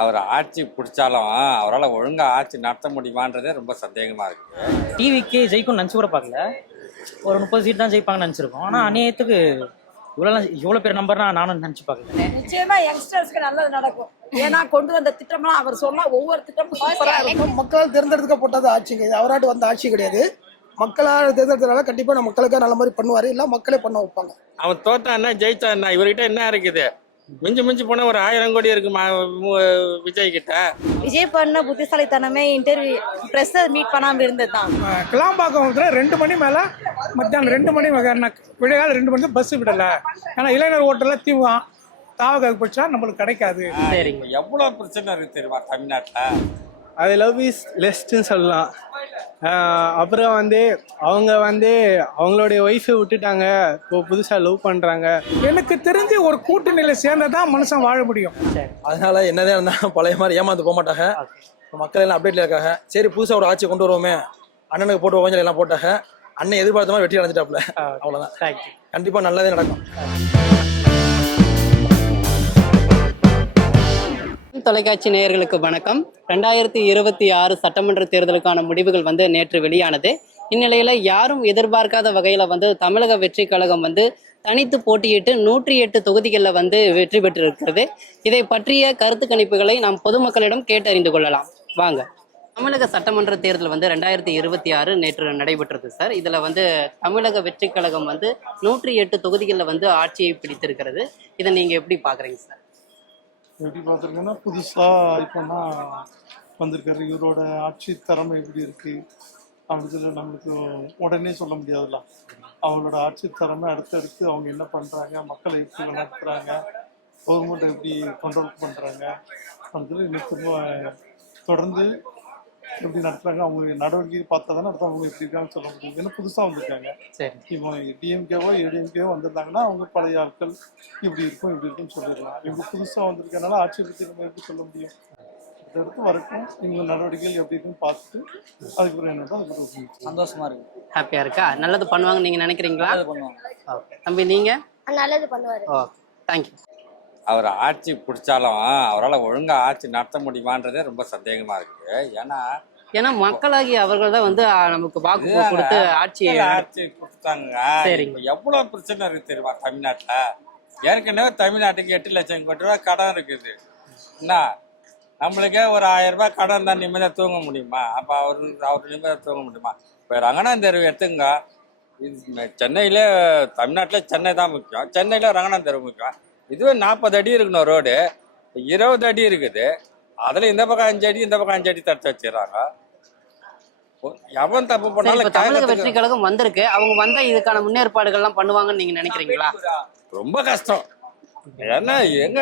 அவர் ஆட்சி பிடிச்சாலும் அவரால் ஒழுங்காக ஆட்சி நடத்த முடியுமான்றதே ரொம்ப சந்தேகமாக இருக்குது. டிவிக்கு ஜெயிக்கும்னு நினச்சி கூட பார்க்கல. ஒரு 30 சீட் தான் ஜெயிப்பாங்கன்னு நினச்சிருக்கோம். ஆனால் அநியாயத்துக்கு இவ்வளோ பேர் நம்பர்னா நானும் நினச்சி பார்க்கல. நிச்சயமா யங்ஸ்டர்ஸ்க்கு நல்லது நடக்கும். ஏன்னா கொண்டு வந்த திட்டம்லாம் அவர் சொன்னா ஒவ்வொரு திட்டமும் சூப்பரா இருக்கும். மக்களால் தேர்ந்தெடுக்கப்பட்டது ஆட்சிங்க, இது அவராட்டு வந்த ஆட்சி கிடையாது. மக்களால் தேர்ந்தெடுத்ததுனால கண்டிப்பா நம்ம மக்களுக்காக நல்ல மாதிரி பண்ணுவாரு, இல்ல மக்களே பண்ண வைப்பாங்க. அவன் தோத்தா என்ன ஜெயிச்சா என்ன, இவர்கிட்ட என்ன இருக்குது? மிஞ்சி போனா ஒரு 1000 கோடி இருக்கு விஜய் கிட்ட. விஜய் பண்ண புத்திசாலித்தனமே இன்டர்வியூ பிரஸ் மீட் பண்ணாம இருந்ததுதான். கிளாம்பாக்கம் 2 மணி மேல மத்தியானம் 2 மணி விடையால் 2 மணி பஸ் விடல. ஏன்னா இளைஞர் ஓட்டல தீவா தாவக பிடிச்சா நம்மளுக்கு கிடைக்காது. சரிங்க. எவ்வளோ பிரச்சனை இருக்கு தெரியுமா தமிழ்நாட்டில்? அது லவ் இஸ் லெஸ்ட்னு சொல்லலாம். அப்புறம் அவங்க அவங்களுடைய ஒய்ஃபை விட்டுட்டாங்க, இப்போ புதுசாக லவ் பண்ணுறாங்க. எனக்கு தெரிஞ்சு ஒரு கூட்டணியில சேர்ந்ததான் மனுஷன் வாழ முடியும். அதனால என்னதான் இருந்தாலும் பழைய மாதிரி ஏமாந்து போக மாட்டாங்க. மக்கள் எல்லாம் அப்டேட்ல இருக்காங்க. சரி புதுசாக ஒரு ஆட்சி கொண்டு வருவோமே, அண்ணனுக்கு போட்டு ஓஞ்சல் எல்லாம் போட்டாங்க. அண்ணன் எதிர்பார்த்த மாதிரி வெற்றி அடைஞ்சிட்டாப்ல. அவ்வளோதான். கண்டிப்பாக நல்லதே நடக்கும். தொலைக்காட்சி நேயர்களுக்கு வணக்கம். 2026 சட்டமன்ற தேர்தலுக்கான முடிவுகள் நேற்று வெளியானது. இந்நிலையில யாரும் எதிர்பார்க்காத வகையில தமிழக வெற்றி கழகம் தனித்து போட்டியிட்டு 108 தொகுதிகளில் வெற்றி பெற்றிருக்கிறது. இதை பற்றிய கருத்து கணிப்புகளை நாம் பொதுமக்களிடம் கேட்டறிந்து கொள்ளலாம். வாங்க. தமிழக சட்டமன்ற தேர்தல் 2026 நேற்று நடைபெற்றது சார். இதுல தமிழக வெற்றி கழகம் 108 தொகுதிகளில் ஆட்சியை பிடித்திருக்கிறது. இதை நீங்க எப்படி பாக்குறீங்க சார்? எப்படி பார்த்துருக்கோன்னா, புதுசாக இப்போனா வந்திருக்காரு. இவரோட ஆட்சி திறமை எப்படி இருக்குது அப்படிங்கிறது நம்மளுக்கு உடனே சொல்ல முடியாதுல்ல. அவங்களோட ஆட்சி திறமை அடுத்தடுத்து அவங்க என்ன பண்ணுறாங்க, மக்களை எப்படி நடத்துகிறாங்க, கவர்மெண்ட்டை எப்படி கண்ட்ரோல் பண்ணுறாங்க அப்படிங்கிறது இன்னும் தொடர்ந்து எப்படி நடத்துகிறாங்க, அவங்க நடவடிக்கை பார்த்தா தானே அடுத்து அவங்க எப்படி இருக்காங்கன்னு சொல்ல முடியும். ஏன்னா புதுசாக வந்திருக்காங்க. இப்போ டிஎம்கேவோ ஏடிஎம்கேவோ வந்திருந்தாங்கன்னா அவங்க பழைய ஆட்கள் இப்படி இருக்குன்னு சொல்லிடலாம். இவங்க புதுசாக வந்திருக்கனால ஆட்சி பற்றி நம்ம எப்படி சொல்ல முடியும்? அடுத்து வரைக்கும் இவங்க நடவடிக்கைகள் எப்படி இருக்குன்னு பார்த்துட்டு அதுக்கப்புறம் என்னன்னா அதுக்கு சந்தோஷமா இருக்கு, ஹாப்பியா இருக்கா? நல்லது பண்ணுவாங்க நீங்க நினைக்கிறீங்களா? தம்பி நீங்க? நல்லது பண்ணுவாரு. தேங்க்யூ. அவர் ஆட்சி பிடிச்சாலும் அவரால் ஒழுங்காக ஆட்சி நடத்த முடியுமான்றதே ரொம்ப சந்தேகமாக இருக்குது. ஏன்னா மக்களாகி அவர்கள் தான் நமக்கு வாக்கு கொடுத்து ஆட்சி கொடுத்தாங்க. இப்போ எவ்வளோ பிரச்சனை இருக்கு தெரியுமா தமிழ்நாட்டில்? ஏற்கனவே தமிழ்நாட்டுக்கு 8 லட்சம் கோடி ரூபாய் கடன் இருக்குது. என்ன நம்மளுக்கே ஒரு 1000 ரூபாய் கடன் தான் நிம்மதியாக தூங்க முடியுமா? அப்போ அவர் நிம்மதியாக தூங்க முடியுமா? இப்போ ரங்கநாதன் தெரு எடுத்துங்க. சென்னையிலே தமிழ்நாட்டில் சென்னை தான் முக்கியம். சென்னையில் ரங்கநாதன் தெரு முக்கியம். இதுவே 40 அடி இருக்கணும் ரோடு, 20 அடி இருக்குது. அதில் இந்த பக்கம் 5 அடி இந்த பக்கம் 5 அடி தடுத்து வச்சிடறாங்க. எவன் தப்பு பண்ணாலும் தமிழக வெற்றி கழகம் வந்திருக்கு. அவங்க இதுக்கான முன்னேற்பாடுகள்லாம் பண்ணுவாங்கன்னு நீங்க நினைக்கிறீங்களா? ரொம்ப கஷ்டம். ஏன்னா எங்க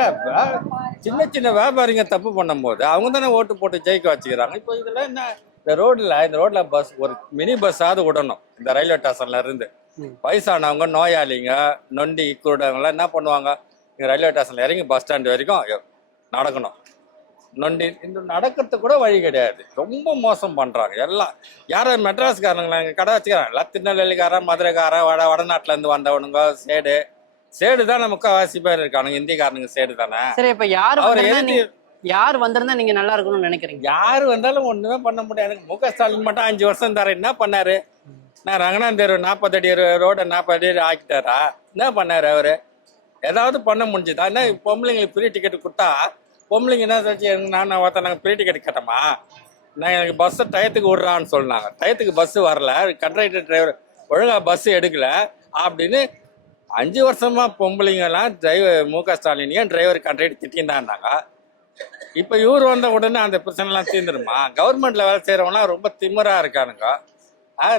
சின்ன வியாபாரிங்க தப்பு பண்ணும் போது அவங்க தானே ஓட்டு போட்டு ஜெயிக்க வச்சுக்கிறாங்க. இப்போ இதுல என்ன, இந்த ரோட்ல பஸ் ஒரு மினி பஸ்ஸாவது விடணும். இந்த ரயில்வே ஸ்டேஷன்ல இருந்து வயசானவங்க, நோயாளிங்க, நொண்டி குருடவங்களாம் என்ன பண்ணுவாங்க, இங்கே ரயில்வே ஸ்டேஷன்ல இறங்கி பஸ் ஸ்டாண்ட் வரைக்கும் நடக்கணும். நொண்டி இந்த நடக்கிறதுக்கு கூட வழி கிடையாது. ரொம்ப மோசம் பண்றாங்க எல்லாம். யாரும் மெட்ராஸ்காரங்களா இங்கே கடை வச்சுக்கிறாங்க. எல்லாம் திருநெல்வேலிக்காரன், மதுரைக்காரன், வடநாட்டுல இருந்து வந்தவனுங்க. சேடு தான் முக்கால்வாசி பேர் இருக்கானுங்க. இந்திக்காரனுங்க சேடு தானே. சரி, இப்ப யார் வந்திருந்தா நீங்க நல்லா இருக்கணும்னு நினைக்கிறீங்க? யாரு வந்தாலும் ஒண்ணுமே பண்ண முடியாது. முக ஸ்டாலின் மட்டும் 5 வருஷம் தர என்ன பண்ணாரு? நான் ரங்கநாதன் தெரு 40 அடி ரோட 40 அடி ஆக்கிட்டாரா? என்ன பண்ணாரு அவரு? ஏதாவது பண்ண முடிஞ்சுதா? என்ன பொம்பளைங்களுக்கு ஃப்ரீ டிக்கெட் கொடுத்தா பொம்பளைங்க என்ன சொல்லிச்சு, நான் நாங்கள் ஃப்ரீ டிக்கெட் கேட்டோமா, நான் எனக்கு பஸ்ஸை டயத்துக்கு விட்றான்னு சொன்னாங்க. டயத்துக்கு பஸ்ஸு வரல, கண்ட்ராக்டர் டிரைவர் ஒழுங்காக பஸ்ஸு எடுக்கல அப்படின்னு 5 வருஷமா பொம்பளைங்கெல்லாம் முக ஸ்டாலின் ஏன் டிரைவர் கண்ட்ராக்டர் திட்டிருந்தாங்க. இப்போ இவர் வந்த உடனே அந்த பிரச்சனைலாம் தீர்ந்துருமா? கவர்மெண்ட்ல வேலை செய்கிறவங்களாம் ரொம்ப திமிரா இருக்கானுங்க.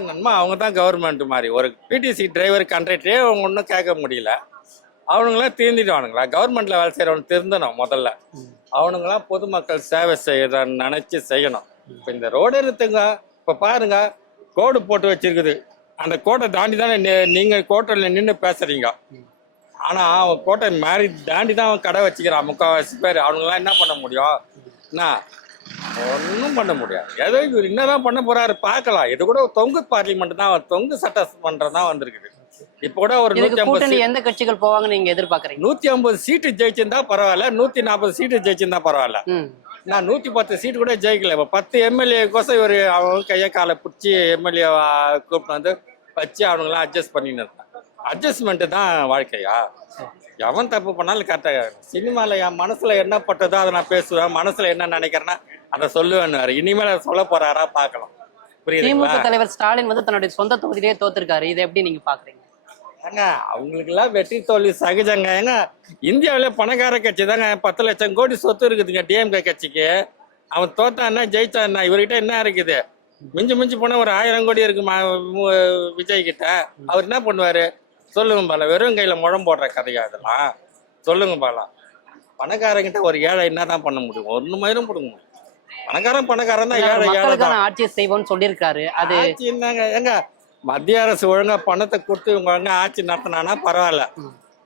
நன்மா அவங்க தான் கவர்மெண்ட் மாதிரி. ஒரு பிடிசி டிரைவர் கண்ட்ராக்டரே அவங்க ஒன்றும் கேட்க முடியல. அவனுங்களாம் தீர்ந்துடுவானுங்களா? கவர்மெண்ட்ல வேலை செய்கிறவங்க திருந்தணும் முதல்ல. அவனுங்களாம் பொதுமக்கள் சேவை செய்யறன்னு நினைச்சு செய்யணும். இப்போ இந்த ரோடு எடுத்துங்க, இப்போ பாருங்க கோடு போட்டு வச்சிருக்குது. அந்த கோட்டை தாண்டி தானே நீங்க கோட்டையில் நின்று பேசுறீங்க. ஆனா அவன் கோட்டை மாறி தாண்டி தான் அவன் கடை வச்சுக்கிறான் முக்கால்வாசி பேர். அவனுங்களாம் என்ன பண்ண முடியும்? என்ன ஒன்றும் பண்ண முடியாது. ஏதோ இவர் என்னதான் பண்ண போறாரு பார்க்கலாம். இது கூட தொங்கு பார்லிமெண்ட் தான், தொங்கு சட்டமன்றம் தான் வந்திருக்குது. இப்ப கூட ஒரு 150 எந்த கட்சிகள் போவாங்க நீங்க எதிர்பார்க்கறீங்க? 150 சீட்டு ஜெயிச்சிருந்தா பரவாயில்ல, 140 சீட்டு ஜெயிச்சிருந்தா பரவாயில்ல. நான் 110 சீட்டு கூட ஜெயிக்கல. இப்போ 10 எம்எல்ஏக்கோசம் இவர் அவங்க கையை காலை பிடிச்சி எம்எல்ஏ கூப்பிட்டு வந்து வச்சு அவனுங்களாம் அட்ஜஸ்ட் பண்ணின்னு இருக்கான். அட்ஜஸ்ட்மெண்ட்டு தான் வாழ்க்கையா? எவன் தப்பு பண்ணாலும் கரெக்டாக. சினிமாவில் என் மனசில் என்ன பட்டதோ அதை நான் பேசுவேன், மனசில் என்ன நினைக்கிறேன்னா அதை சொல்லுவேன்னு. இனிமேல் அதை சொல்ல போறாரா பார்க்கலாம். திமுக புரியுதுங்களா? தலைவர் ஸ்டாலின் வந்து தன்னுடைய சொந்த தொகுதியிலேயே தோத்துருக்காரு. இதை எப்படி நீங்க பாக்குறீங்க? ஏங்க அவங்களுக்கெல்லாம் வெற்றி தோல்வி சகஜங்க. ஏங்க இந்தியாவிலே பணக்கார கட்சி தாங்க. 10 லட்சம் கோடி சொத்து இருக்குதுங்க டிஎம்கே கட்சிக்கு. அவன் தோத்தான்னா ஜெயிச்சான்னா இவர்கிட்ட என்ன இருக்குது? மிஞ்சி போனா ஒரு 1000 கோடி இருக்கு விஜய் கிட்ட. அவர் என்ன பண்ணுவாரு சொல்லுங்க பாலா? வெறும் கையில முழம் போடுற கதையா அதெல்லாம்? சொல்லுங்க பாலா. பணக்காரங்கிட்ட ஒரு ஏழை என்னதான் பண்ண முடியும்? ஒண்ணு மயிரும் கொடுங்க. பணக்காரன் தான், ஏழை மக்களுக்கான ஆட்சியை செய்வோம்னு சொல்லியிருக்காரு. அது ஆட்சி என்னங்க? ஏங்க மத்திய அரசு ஒழுங்கா பணத்தை கொடுத்து இவங்க ஒழுங்கா ஆட்சி நடத்தினானா பரவாயில்ல.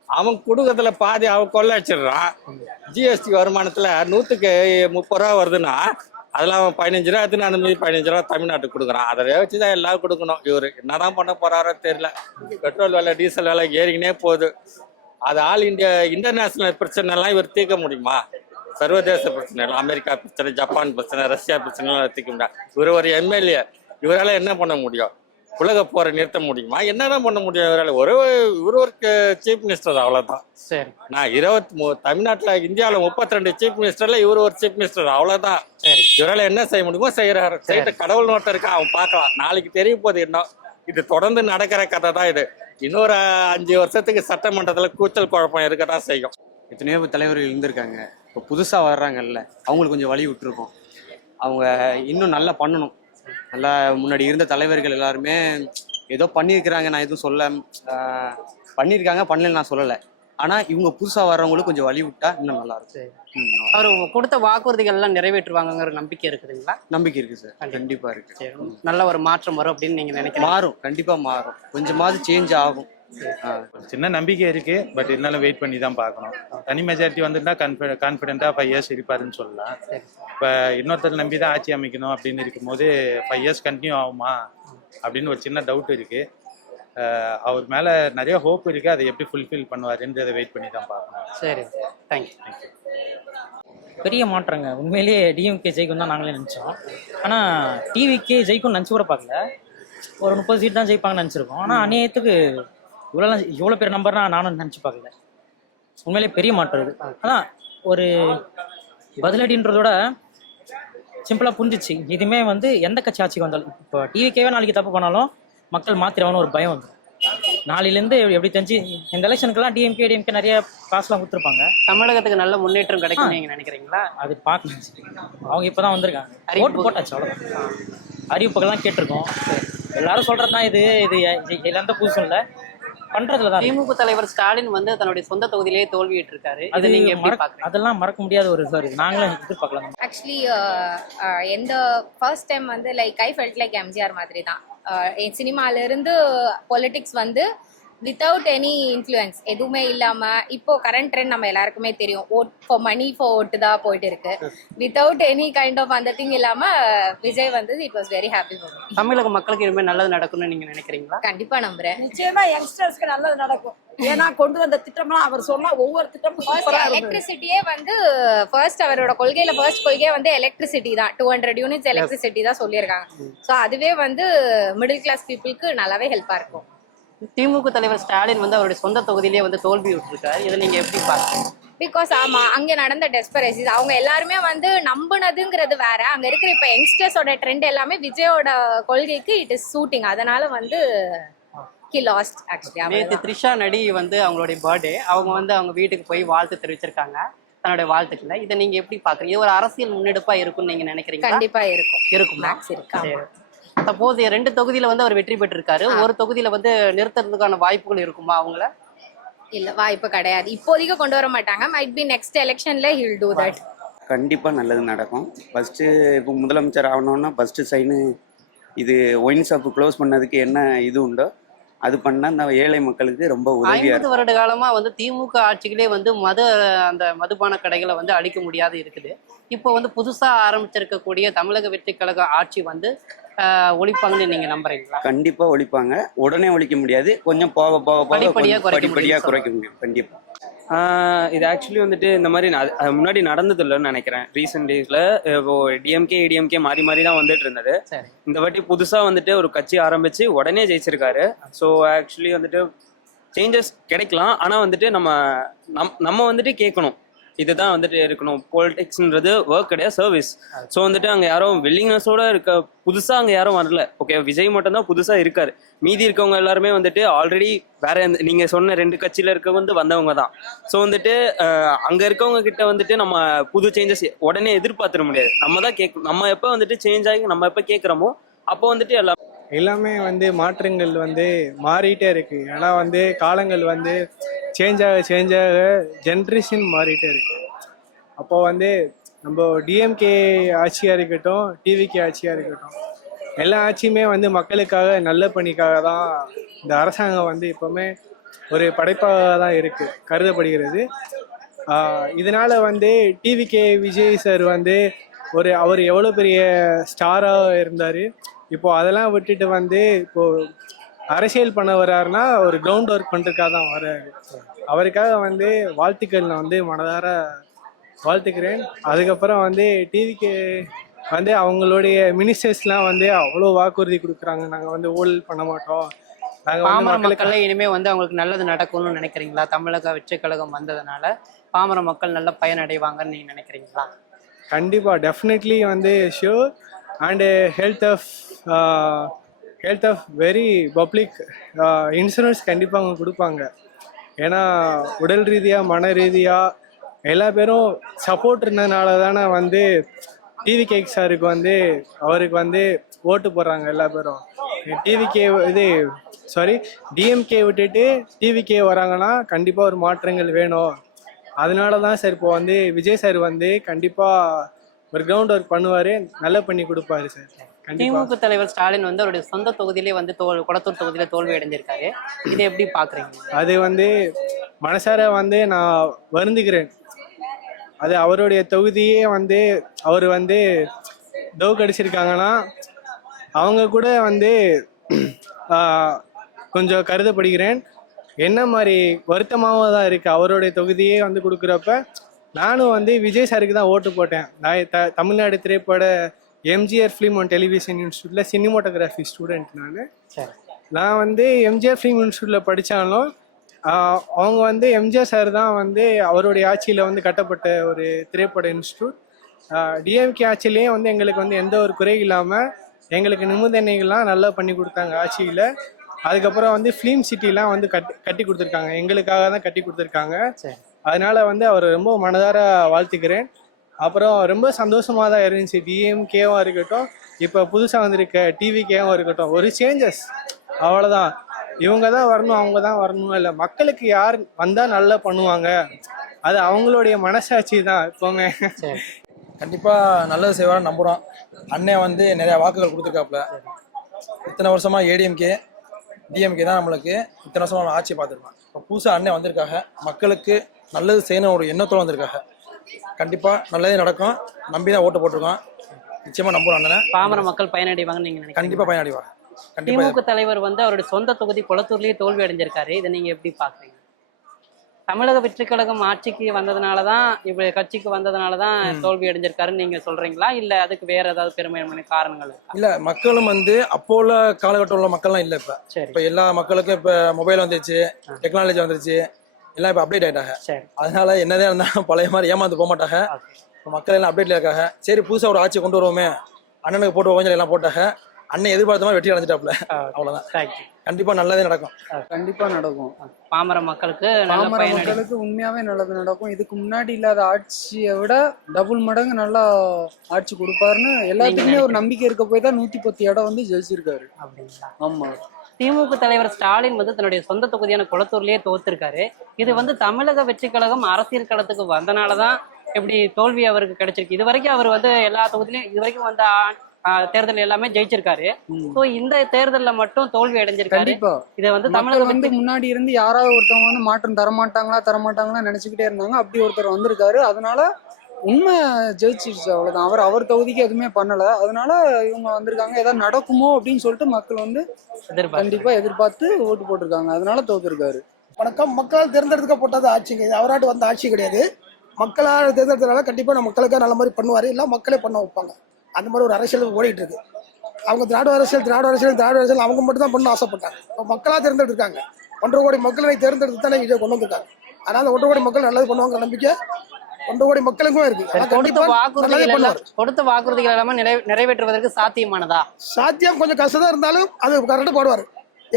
அவன் குடுக்கத்துல பாதி அவன் கொள்ள வச்சிடுறான். ஜிஎஸ்டி வருமானத்துல 100க்கு 30 ரூபா வருதுன்னா அதுல அவன் 15 ரூபா எடுத்துன்னு அந்த மாதிரி 15 ரூபா தமிழ்நாட்டுக்கு கொடுக்குறான். அதை வச்சுதான் எல்லாரும் கொடுக்கணும். இவரு என்னதான் பண்ண போறாரோ தெரியல. பெட்ரோல் விலை டீசல் விலை ஏறிக்கினே போகுது. அது ஆல் இந்தியா இன்டர்நேஷனல் பிரச்சனை எல்லாம் இவர் தீர்க்க முடியுமா? சர்வதேச பிரச்சனை எல்லாம், அமெரிக்கா பிரச்சனை, ஜப்பான் பிரச்சனை, ரஷ்யா பிரச்சனை எல்லாம் தீர்க்க முடியாது. இவர் ஒரு எம்எல்ஏ, இவரால என்ன பண்ண முடியும்? உலக போரை நிறுத்த முடியுமா? என்னதான் பண்ண முடியும் இவரால்? இவர் ஒரு சீஃப் மினிஸ்டர் தான், அவ்வளவுதான். சரி. நான் 23 தமிழ்நாட்டுல இந்தியாவில 32 சீஃப் மினிஸ்டர்ல இவர் ஒரு சீஃப் மினிஸ்டர், அவ்வளவுதான். இவரால என்ன செய்ய முடியுமோ செய்யறாரு. செய்யற கடவுள் நோட்டம் இருக்கா, அவன் பார்க்கலாம். நாளைக்கு தெரிய போகுது என்ன. இது தொடர்ந்து நடக்கிற கதை தான் இது. இன்னொரு 5 வருஷத்துக்கு சட்டமன்றத்துல கூச்சல் குழப்பம் இருக்கதான் செய்யும். எத்தனையோ தலைவர்கள் இருந்திருக்காங்க. இப்போ புதுசாக வர்றாங்கல்ல, அவங்களுக்கு கொஞ்சம் வழி விட்டுருக்கோம். அவங்க இன்னும் நல்லா பண்ணணும். நல்லா முன்னாடி இருந்த தலைவர்கள் எல்லாருமே ஏதோ பண்ணியிருக்கிறாங்க, நான் எதுவும் சொல்ல பண்ணியிருக்காங்க, பண்ணல நான் சொல்லலை. ஆனால் இவங்க புதுசாக வர்றவங்களுக்கு கொஞ்சம் வழி விட்டா இன்னும் நல்லா இருக்கும். அவர் கொடுத்த வாக்குறுதிகள் எல்லாம் நிறைவேற்றுவாங்கங்கிற நம்பிக்கை இருக்குதுங்களா? நம்பிக்கை இருக்கு சார், கண்டிப்பாக இருக்கு. நல்ல ஒரு மாற்றம் வரும் அப்படின்னு நீங்க நினைக்கிறீங்க? மாறும், கண்டிப்பாக மாறும். கொஞ்சமாவது சேஞ்ச் ஆகும். சின்ன நம்பிக்கை இருக்கு. பட் இருந்தாலும் வெயிட் பண்ணி தான் பார்க்கணும். தனி மெஜாரிட்டி வந்துட்டா கான்ஃபிடென்ட்டா 5 இயர்ஸ் இருப்பாருன்னு சொல்லலாம். இப்போ இன்னொருத்தர் நம்பி தான் ஆட்சி அமைக்கணும் அப்படின்னு இருக்கும்போது 5 இயர்ஸ் கண்டினியூ ஆகுமா அப்படின்னு ஒரு சின்ன டவுட் இருக்கு. அவர் மேல நிறைய ஹோப் இருக்கு. அதை எப்படி ஃபுல்ஃபில் பண்ணுவாருன்றதை வெயிட் பண்ணி தான் பார்க்கணும். சரி, தேங்க்யூ. பெரிய மாற்றங்க. உண்மையிலேயே டிஎம்கே ஜெயிக்கும் தான் நாங்களே நினச்சோம். ஆனால் டிவிக்கே ஜெயிக்கும்னு நினச்சி கூட பார்க்கல. ஒரு 30 சீட் தான் ஜெயிப்பாங்கன்னு நினச்சிருக்கோம். ஆனால் அநியாயத்துக்கு இவ்வளோ பெரிய நம்பர்னா நானும் நினச்சி பார்க்கல. உண்மையிலேயே பெரிய மாற்றம் இது. ஆனால் ஒரு பதிலடின்றதோட சிம்பிளாக புரிஞ்சிச்சு. இதுவுமே எந்த கட்சி ஆட்சிக்கு வந்தாலும், இப்போ டிவிக்கேவே நாளைக்கு தப்பு பண்ணாலும் மக்கள் மாத்திரவான ஒரு பயம் வந்துடும். நாளையிலேருந்து எப்படி தெரிஞ்சு இந்த எலெக்ஷனுக்கெல்லாம் டிஎம்கே நிறைய காசுலாம் கொடுத்துருப்பாங்க. தமிழகத்துக்கு நல்ல முன்னேற்றம் கிடைக்கும் நீங்க நினைக்கிறீங்களா? அது பார்க்கலாம். அவங்க இப்போதான் வந்திருக்காங்க, ஓட்டு போட்டாச்சு, அவ்வளோதான். அறிவிப்புகள்லாம் கேட்டிருக்கோம். எல்லாரும் சொல்றதுதான் இது எந்த புதுசும் இல்லை, பண்றதுலதான். திமுக தலைவர் ஸ்டாலின் தன்னுடைய சொந்த தொகுதியிலேயே தோல்விட்டு இருக்காரு. அது நீங்க எப்படி பாக்குறீங்க? அதெல்லாம் மறக்க முடியாத ஒரு இது. நாங்களும் எதிர்பார்க்கலாம். ஆக்சுவலி எந்த first time like I felt like MGR மாதிரி தான். சினிமால இருந்து பொலிட்டிக்ஸ் வித்தவுட் எனி இன்ஃப்ளூயன்ஸ் எதுவுமே இல்லாம இப்போ கரண்ட் ட்ரெண்ட் நம்ம எல்லாருக்குமே தெரியும். ஓட் ஃபார் மணி ஃபார் ஓட்டு தான் போயிட்டு இருக்கு. வித்தவுட் எனி கைண்ட் ஆஃப் அந்த திங் இல்லாம Vijay it was very happy for me. தமிழக மக்களுக்கு இனிமே நல்லது நடக்கும்னு நீங்க நினைக்கிறீங்களா? கண்டிப்பா நம்புறேன். நிச்சயமா யங்ஸ்டர்ஸ்க்கு நல்லது நடக்கும். ஏன்னா கொண்டு வந்த திட்டம்லாம் அவர் சொன்னா ஒவ்வொரு திட்டமும் எலக்ட்ரிசிட்டியே ஃபர்ஸ்ட் அவரோட கொள்கையில ஃபர்ஸ்ட் கொள்கையே எலக்ட்ரிசிட்டி தான். 200 யூனிட்ஸ் எலக்ட்ரிசிட்டி தான் சொல்லியிருக்காங்க. ஸோ அதுவே மிடில் கிளாஸ் பீப்புளுக்கு நல்லாவே ஹெல்ப்பா இருக்கும். திமுக தலைவர் ஸ்டாலின் அவருடைய சொந்த தொகுதியிலேயே தோல்வி விட்டுருக்காரு. இதை நீங்க எப்படி பாக்குறீங்க? பிகாஸ் ஆமா, அங்க நடந்த டெஸ்பரேசிஸ் அவங்க எல்லாருமே நம்புனதுங்கிறது வேற. அங்க இருக்கிற இப்ப யங்ஸ்டர்ஸோட ட்ரெண்ட் எல்லாமே விஜயோட கொள்கைக்கு இட் இஸ் சூட்டிங். அதனால he lost actually. நேத்து த்ரிஷா நடி அவங்களுடைய பர்த்டே, அவங்க அவங்க வீட்டுக்கு போய் வாழ்த்து தெரிவிச்சிருக்காங்க தன்னுடைய வாழ்த்துக்களை. இதை நீங்க எப்படி பாக்குறீங்க? இது ஒரு அரசியல் முன்னெடுப்பா இருக்கும்னு நீங்க நினைக்கிறீங்க? கண்டிப்பா இருக்கும். மேக்ஸ் இருக்கு. சப்போஸ் 2 தொகுதியில அவர் வெற்றி பெற்றிருக்காரு, ஒரு தொகுதியில நிறுத்துறதுக்கான வாய்ப்புகள் இருக்குமா அவங்கள? இல்ல, வாய்ப்பு கிடையாது. இப்போதைக்கு கொண்டு வர மாட்டாங்க. மைட் பி நெக்ஸ்ட் எலெக்ஷன்ல he will do that. கண்டிப்பா நல்லது நடக்கும். ஃபர்ஸ்ட் இப்போ முதலமைச்சர் ஆகணும்னா ஃபர்ஸ்ட் சைனு இது ஒயின் ஷாப் க்ளோஸ் பண்ணதுக்கு என்ன இது உண்டோ அது பண்ணா இந்த ஏழை மக்களுக்கு ரொம்ப உதவியா. 50 வருட காலமா திமுக ஆட்சிகளே அந்த மதுபான கடைகளை அழிக்க முடியாது இருக்குது. இப்போ புதுசா ஆரம்பிச்சிருக்கக்கூடிய தமிழக வெற்றி கழக ஆட்சி ஒழிப்பாங்கன்னு நீங்க நம்புறீங்களா? கண்டிப்பா ஒழிப்பாங்க. உடனே ஒழிக்க முடியாது, கொஞ்சம் போக போக படிப்படியா குறைக்க முடியும். கண்டிப்பா இது ஆக்சுவலி வந்துட்டு இந்த மாதிரி அது முன்னாடி நடந்தது இல்லைன்னு நினைக்கிறேன். ரீசெண்ட் டேஸ்ல இப்போ டிஎம்கே ஏடிஎம்கே மாறி மாறி தான் வந்துட்டு இருந்தது. இந்த வாட்டி புதுசா வந்துட்டு ஒரு கட்சி ஆரம்பிச்சு உடனே ஜெயிச்சிருக்காரு. ஸோ ஆக்சுவலி வந்துட்டு சேஞ்சஸ் கிடைக்கலாம். ஆனா வந்துட்டு நம்ம வந்துட்டு கேட்கணும், இதுதான் வந்துட்டு இருக்கணும். பொலிட்டிக்ஸ்ன்றது ஒர்க் கிடையாது, சர்வீஸ். ஸோ வந்துட்டு அங்கே யாரும் வில்லிங்னஸோட இருக்க புதுசாக அங்கே யாரும் வரல. ஓகே, விஜய் மட்டும்தான் புதுசாக இருக்காரு. மீதி இருக்கவங்க எல்லாருமே வந்துட்டு ஆல்ரெடி வேற நீங்கள் சொன்ன 2 கட்சியில் இருக்க வந்தவங்க தான். ஸோ வந்துட்டு அங்கே இருக்கவங்க கிட்ட வந்துட்டு நம்ம புது சேஞ்சஸ் உடனே எதிர்பார்த்துட முடியாது. நம்ம தான் கேட்கணும். நம்ம எப்போ வந்துட்டு சேஞ்ச் ஆகி நம்ம எப்போ கேட்குறோமோ அப்போ வந்துட்டு எல்லாமே மாற்றங்கள் மாறிட்டே இருக்கு. ஏன்னா காலங்கள் சேஞ்ச் ஆக ஜென்ரேஷன் மாறிட்டே இருக்கு. அப்போ நம்ம டிஎம்கே ஆட்சியாக இருக்கட்டும், டிவிகே ஆட்சியாக இருக்கட்டும், எல்லா ஆட்சியுமே மக்களுக்காக நல்ல பணிக்காக தான் இந்த அரசாங்கம் எப்போவுமே ஒரு படைப்பாக தான் இருக்கு கருதப்படுகிறது. இதனால டிவிகே விஜய் சார் அவர் எவ்வளோ பெரிய ஸ்டாராக இருந்தார். இப்போ அதெல்லாம் விட்டுட்டு இப்போ அரசியல் பண்ண வர்றாருன்னா ஒரு கிரவுண்ட் ஒர்க் பண்ணுறதுக்காக தான் வர்றாரு. அவருக்காக வாழ்த்துக்கள் நான் மனதார வாழ்த்துக்கிறேன். அதுக்கப்புறம் டிவிக்கு அவங்களுடைய மினிஸ்டர்ஸ்லாம் அவ்வளோ வாக்குறுதி கொடுக்குறாங்க. நாங்கள் ஊழல் பண்ண மாட்டோம், பாமர மக்கள் இனிமே அவங்களுக்கு நல்லது நடக்கும்னு நினைக்கிறீங்களா? தமிழக வெற்றி கழகம் வந்ததுனால பாமர மக்கள் நல்ல பயனடைவாங்கன்னு நீங்க நினைக்கிறீங்களா? கண்டிப்பாக, definitely sure. And health of very public insurance கண்டிப்பாக அவங்க கொடுப்பாங்க. ஏன்னா உடல் ரீதியாக மன ரீதியாக எல்லா பேரும் சப்போர்ட் இருந்ததுனால தானே டிவிகே சாருக்கு அவருக்கு ஓட்டு போடுறாங்க எல்லா பேரும். டிஎம்கே விட்டுட்டு டிவிகே வராங்கன்னா கண்டிப்பாக ஒரு மாற்றங்கள் வேணும். அதனால தான் சார் இப்போ விஜய் சார் கண்டிப்பாக ஒரு கிரவுண்ட் ஒர்க் பண்ணுவார், நல்லா பண்ணி கொடுப்பாரு சார். திமுக தலைவர் ஸ்டாலின் அவருடைய சொந்த தொகுதியிலே கொளத்தூர் தொகுதியில தோல்வி அடைஞ்சிருக்காரு. இதை எப்படி பாக்குறீங்க? அது மனசார நான் வருந்துகிறேன். அது அவருடைய தொகுதியே அவர் தோக்கடிச்சிருக்காங்கன்னா அவங்க கூட கொஞ்சம் கருதப்படுகிறேன். என்ன மாதிரி வருத்தமாகவும் தான் இருக்கு. அவருடைய தொகுதியே கொடுக்குறப்ப நானும் விஜய் சாருக்கு தான் ஓட்டு போட்டேன். நான் தமிழ்நாடு திரைப்பட எம்ஜிஆர் ஃபிலிம் அண்ட் டெலிவிஷன் இன்ஸ்டியூட்டில் சினிமோட்டோகிராஃபி ஸ்டூடெண்ட். நான் எம்ஜிஆர் ஃபிலிம் இன்ஸ்டியூட்டில் படித்தாலும் அவங்க எம்ஜிஆர் சார் தான் அவருடைய ஆட்சியில் கட்டப்பட்ட ஒரு திரைப்பட இன்ஸ்டியூட். டிஎம்கே ஆட்சியிலேயும் எங்களுக்கு எந்த ஒரு குறை இல்லாமல் எங்களுக்கு நிபந்தனைகள்லாம் நல்லா பண்ணி கொடுத்தாங்க ஆட்சியில். அதுக்கப்புறம் ஃபிலிம் சிட்டிலாம் கட்டி கொடுத்துருக்காங்க, எங்களுக்காக தான் கட்டி கொடுத்துருக்காங்க. அதனால அவர் ரொம்ப மனதார வாழ்த்துக்கிறேன். அப்புறம் ரொம்ப சந்தோஷமாக தான் இருந்துச்சு. டிஎம்கேவும் இருக்கட்டும், இப்போ புதுசாக வந்திருக்க டிவிகேவும் இருக்கட்டும், ஒரு சேஞ்சஸ் அவ்வளோதான். இவங்க தான் வரணும், அவங்க தான் வரணும் இல்லை, மக்களுக்கு யார் வந்தால் நல்லா பண்ணுவாங்க, அது அவங்களுடைய மனசாட்சி தான் எப்போவுமே. கண்டிப்பாக நல்லது செய்வார்னு நம்புகிறோம். அண்ணன் நிறையா வாக்குகள் கொடுத்துருக்காப்புல. இத்தனை வருஷமாக ஏடிஎம்கே டிஎம்கே தான் நம்மளுக்கு இத்தனை வருஷமாக ஆட்சி பார்த்துருக்கோம். இப்போ புதுசாக அண்ணன் வந்திருக்காங்க, மக்களுக்கு நல்லது செய்யணும் ஒரு எண்ணத்தோடு வந்திருக்காங்க. கண்டிப்பாக நல்லதே நடக்கும், நம்பி தான் ஓட்டு போட்டிருக்கோம். நிச்சயமாக நம்புகிறோம் அண்ணனை. பாமர மக்கள் பயனடைவாங்கன்னு நீங்கள் நினைக்கிறீங்க? கண்டிப்பாக பயனடைவாங்க. திமுக தலைவர் அவருடைய சொந்த தொகுதி கொளத்தூர்லேயே தோல்வி அடைஞ்சிருக்காரு. இதை நீங்கள் எப்படி பார்க்குறீங்க? தமிழக வெற்றி கழகம் ஆட்சிக்கு வந்ததுனால தான், இப்போ கட்சிக்கு வந்ததுனால தான் தோல்வி அடைஞ்சிருக்காருன்னு நீங்கள் சொல்கிறீங்களா, இல்லை அதுக்கு வேற ஏதாவது பெருமையான காரணங்கள்? இல்லை, மக்களும் அப்போ உள்ள காலகட்டம் உள்ள மக்கள்லாம் இல்லை. இப்போ எல்லா மக்களுக்கும் இப்போ மொபைல் வந்துருச்சு, டெக்னாலஜி வந்துருச்சு, எல்லாம் இப்போ அப்டேட் ஆகிட்டாங்க. அதனால என்னதான் இருந்தாலும் பழைய மாதிரி ஏமாந்து போக மாட்டாங்க. இப்போ மக்கள் எல்லாம் அப்டேட்ல இருக்காங்க. சரி, புதுசாக ஒரு ஆட்சி கொண்டு வருவோமே, அண்ணனுக்கு போட்டு ஓஞ்சல் எல்லாம் போட்டாங்க. அண்ணன் எதிர்பார்த்த மாதிரி வெற்றி அடைஞ்சிட்டாப்ல. அவ்வளோதான். கண்டிப்பா நல்லதே நடக்கும். கண்டிப்பா நடக்கும். பாமர மக்களுக்கு உண்மையாவே நல்லது நடக்கும். இதுக்கு முன்னாடி இல்லாத ஆட்சியை விட டபுள் மடங்கு நல்லா ஆட்சி கொடுப்பாருன்னு எல்லாத்துக்குமே ஒரு நம்பிக்கை இருக்க போய் தான் 110 இடம் ஜெயிச்சிருக்காரு. ஆமா. திமுக தலைவர் ஸ்டாலின் தன்னுடைய சொந்த தொகுதியான கொளத்தூர்லயே தோத்துருக்காரு. இது தமிழக வெற்றி கழகம் அரசியல் களத்துக்கு வந்தனாலதான் எப்படி தோல்வி அவருக்கு கிடைச்சிருக்கு. இது வரைக்கும் அவர் எல்லா தொகுதியிலும் இது வரைக்கும் வந்த தேர்தல் எல்லாமே ஜெயிச்சிருக்காரு. சோ இந்த தேர்தல்ல மட்டும் தோல்வி அடைஞ்சிருக்காரு. இது தமிழக முன்னாடி இருந்து யாராவது ஒருத்தவங்க மாற்றம் தரமாட்டாங்களா நினைச்சுக்கிட்டே இருந்தாங்க. அப்படி ஒருத்தர் வந்திருக்காரு. அதனால உண்மை ஜெயிச்சிருச்சு, அவ்வளவுதான். அவர் தொகுதிக்கு எதுவுமே பண்ணல. அதனால இவங்க வந்திருக்காங்க, ஏதாவது நடக்குமோ அப்படின்னு சொல்லிட்டு மக்கள் கண்டிப்பா எதிர்பார்த்து ஓட்டு போட்டிருக்காங்க. அதனால தோத்துருக்காரு. வணக்கம். மக்களால் தேர்ந்தெடுக்கப்பட்டது ஆட்சிங்க, இது அவராட்டு வந்த ஆட்சி கிடையாது. மக்களால் தேர்ந்தெடுத்ததுனால கண்டிப்பாக நம்ம மக்களுக்காக நல்ல மாதிரி பண்ணுவார், இல்லை மக்களே பண்ண வைப்பாங்க. அந்த மாதிரி ஒரு அரசியல் ஓடிட்டு இருக்கு. அவங்க திராவிட அரசியல் அவங்க மட்டும் தான் பண்ண ஆசைப்பட்டாங்க. இப்போ மக்களாக தேர்ந்தெடுத்திருக்காங்க. 1.5 கோடி மக்களை தேர்ந்தெடுத்து தானே விஜய் கொண்டு வந்திருக்காங்க. அதனால அந்த 1.5 கோடி மக்கள் நல்லது பண்ணுவாங்க நம்பிக்கை 1.5 கோடி மக்களுக்கும் இருக்கு. கொடுத்த வாக்குறுதிகள் எல்லாமே நிறைவேற்றுவதற்கு சாத்தியமானதா? சாத்தியம் கொஞ்சம் கஷ்டம் தான் இருந்தாலும் அது கரெக்டாக போடுவார்.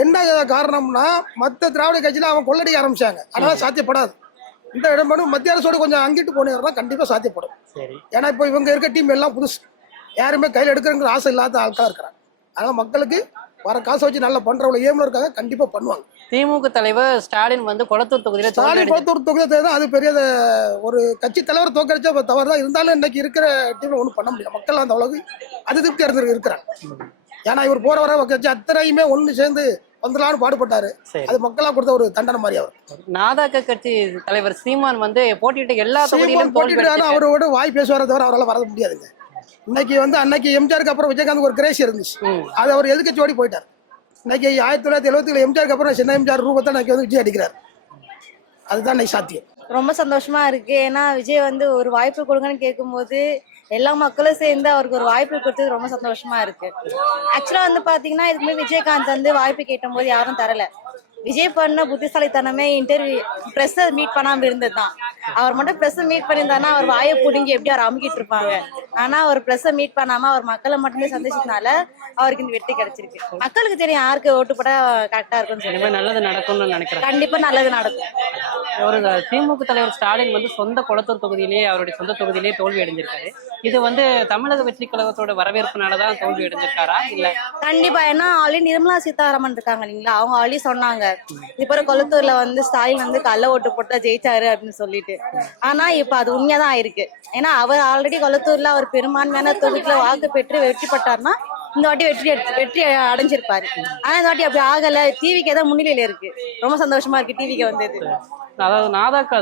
என்ன காரணம்னா மற்ற திராவிட கட்சியில அவன் கொள்ளடிக்க ஆரம்பிச்சாங்க, அதனால சாத்தியப்படாது. இந்த இடம் மட்டும் மத்திய அரசோட கொஞ்சம் அங்கிட்டு போனீங்கன்னா கண்டிப்பா சாத்தியப்படும். ஏன்னா இப்போ இவங்க இருக்க டீம் எல்லாம் புதுசு, யாருமே கையில் எடுக்கிறங்கிற ஆசை இல்லாத ஆட்களா இருக்கிறாங்க. அதனால மக்களுக்கு வர காசை வச்சு நல்லா பண்றவங்க ஏம்ல இருக்காங்க, கண்டிப்பா பண்ணுவாங்க. திமுக தலைவர் ஸ்டாலின் வந்து கொளத்தூர் தொகுதியில அது பெரிய ஒரு கட்சி தலைவர் தோக்கடிச்சா தவறு தான் இருந்தாலும் இன்னைக்கு இருக்கிற டீம்ல ஒன்றும் பண்ண முடியல. மக்கள் அந்த அளவுக்கு அது திருப்தி இருக்கிறாங்க. ஏன்னா இவர் போற வர கட்சி அத்தனையுமே ஒன்று சேர்ந்து வந்துடலான்னு பாடுபட்டாரு. அது மக்களா கொடுத்த ஒரு தண்டனை மாதிரி. அவர் நாதாக்க கட்சி தலைவர் சீமான் வந்து போட்டியிட்ட எல்லா தொகுதியிலும் அவரோட வாய் பேசுவார தவிர அவரால் வர முடியாதுங்க. இன்னைக்கு அன்னைக்கு எம்ஜிஆருக்கு அப்புறம் விஜயகாந்த் ஒரு கிரேஸ் இருந்துச்சு, அது அவர் எதுக்கு ஓடி போயிட்டார். இன்னைக்கு 1977 எம்ஜிஆருக்கு அப்புறம் சின்ன எம்ஜிஆர் ரூபத்தை இன்னைக்கு விஜய் அடிக்கிறார். அதுதான் இன்னைக்கு சாத்தியம். ரொம்ப சந்தோஷமா இருக்கு. ஏன்னா விஜய் வந்து ஒரு வாய்ப்பு கொடுங்கன்னு கேட்கும்போது எல்லா மக்களும் சேர்ந்து அவருக்கு ஒரு வாய்ப்பு கொடுத்தது ரொம்ப சந்தோஷமா இருக்கு. ஆக்சுவலா வந்து பாத்தீங்கன்னா இதுக்குமே விஜயகாந்த் வந்து வாய்ப்பு கேட்டும் போது யாரும் தரல. விஜய் பண்ண புத்திசாலித்தனமே இன்டர்வியூ பிரஸ் மீட் பண்ணாம இருந்ததுதான். அவர் மட்டும் பிரஸ் மீட் பண்ணியிருந்தாருன்னா அவர் வாயை புடுங்கி எப்படி அவர் அமுக்கிட்டு இருப்பாங்க. ஆனா அவர் பிரஸ் மீட் பண்ணாம அவர் மக்களை மட்டுமே சந்திச்சதுனால அவருக்கு இந்த வெற்றி கிடைச்சிருக்கு. மக்களுக்கு தெரியும் யாருக்கு ஓட்டு போட்டா கரெக்டா இருக்கும்னு சொல்லி. நல்லது நடக்கும்னு நினைக்கிறேன். கண்டிப்பா நல்லது நடக்கும். ஒரு திமுக தலைவர் ஸ்டாலின் வந்து சொந்த கொளத்தூர் தொகுதியிலேயே அவருடைய சொந்த தொகுதியிலேயே தோல்வி அடைஞ்சிருக்காரு. இது வந்து தமிழக வெற்றி கழகத்தோட வரவேற்புனாலதான் தோல்வி அடைஞ்சிருக்காரா இல்ல? கண்டிப்பா. ஏன்னா ஆல்ரெடி நிர்மலா சீதாராமன் இருக்காங்க இல்லைங்களா, அவங்க ஆல்ரெடி சொன்னாங்க இப்ப கொளத்தூர்ல வந்து ஸ்டாலின் வந்து கள்ள ஓட்டு போட்டா ஜெயிச்சாரு அப்படின்னு சொல்லிட்டு. ஆனா இப்ப அது உண்மையாதான் ஆயிருக்கு. ஏன்னா அவர் ஆல்ரெடி கொளத்தூர்ல அவர் பெரும்பான்மையான தொகுதியில வாக்கு பெற்று வெற்றி பெற்றார்னா இந்த வாட்டி வெற்றி அடைஞ்சிருப்பாரு. ஆனா இந்த வாட்டி அப்படி ஆகல. டிவிக்கு ஏதாவது முன்னிலையில இருக்கு. ரொம்ப சந்தோஷமா இருக்கு டிவிக்கு வந்தது. அதாவது நாதாக்கா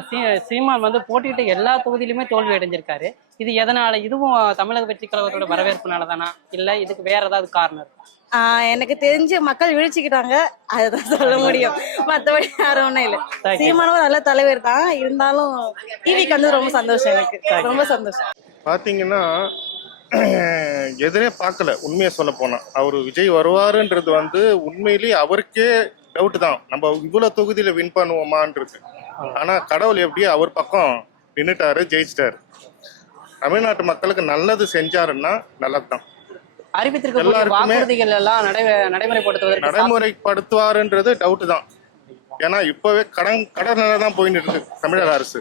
சீமான் வந்து போட்டிட்டு எல்லா தொகுதியிலுமே தோல்வி அடைஞ்சிருக்காரு. இது எதனால? இதுவும் தமிழக வெற்றி கழகத்தோட வரவேற்புனால தானா இல்ல இதுக்கு வேற ஏதாவது காரணம் இருக்கு? எனக்கு தெரிஞ்சு மக்கள் விழிச்சுக்கிட்டாங்க, அதுதான் சொல்ல முடியும். மற்றபடி யாரும் ஒன்றும் இல்லை. சீமானும் நல்ல தலைவர் தான், இருந்தாலும் டிவிக்கு வந்து ரொம்ப சந்தோஷம். எனக்கு ரொம்ப சந்தோஷம். பாத்தீங்கன்னா எதுனே பார்க்கல. உண்மையை சொல்ல போனா அவர் விஜய் வருவாருன்றது உண்மையிலேயே அவருக்கே டவுட் தான். நம்ம இவ்வளவு தொகுதியில வின் பண்ணுவோமான்றது. ஆனா கடவுள் எப்படியோ அவர் பக்கம் நின்னுட்டாரு, ஜெயிச்சிட்டாரு. தமிழ்நாட்டு மக்களுக்கு நல்லது செஞ்சாருன்னா நல்லதுதான். நடைமுறைப்படுத்துவாருன்றது டவுட் தான். ஏன்னா இப்பவே கடன்ல தான் போயிட்டு இருக்கு தமிழக அரசு.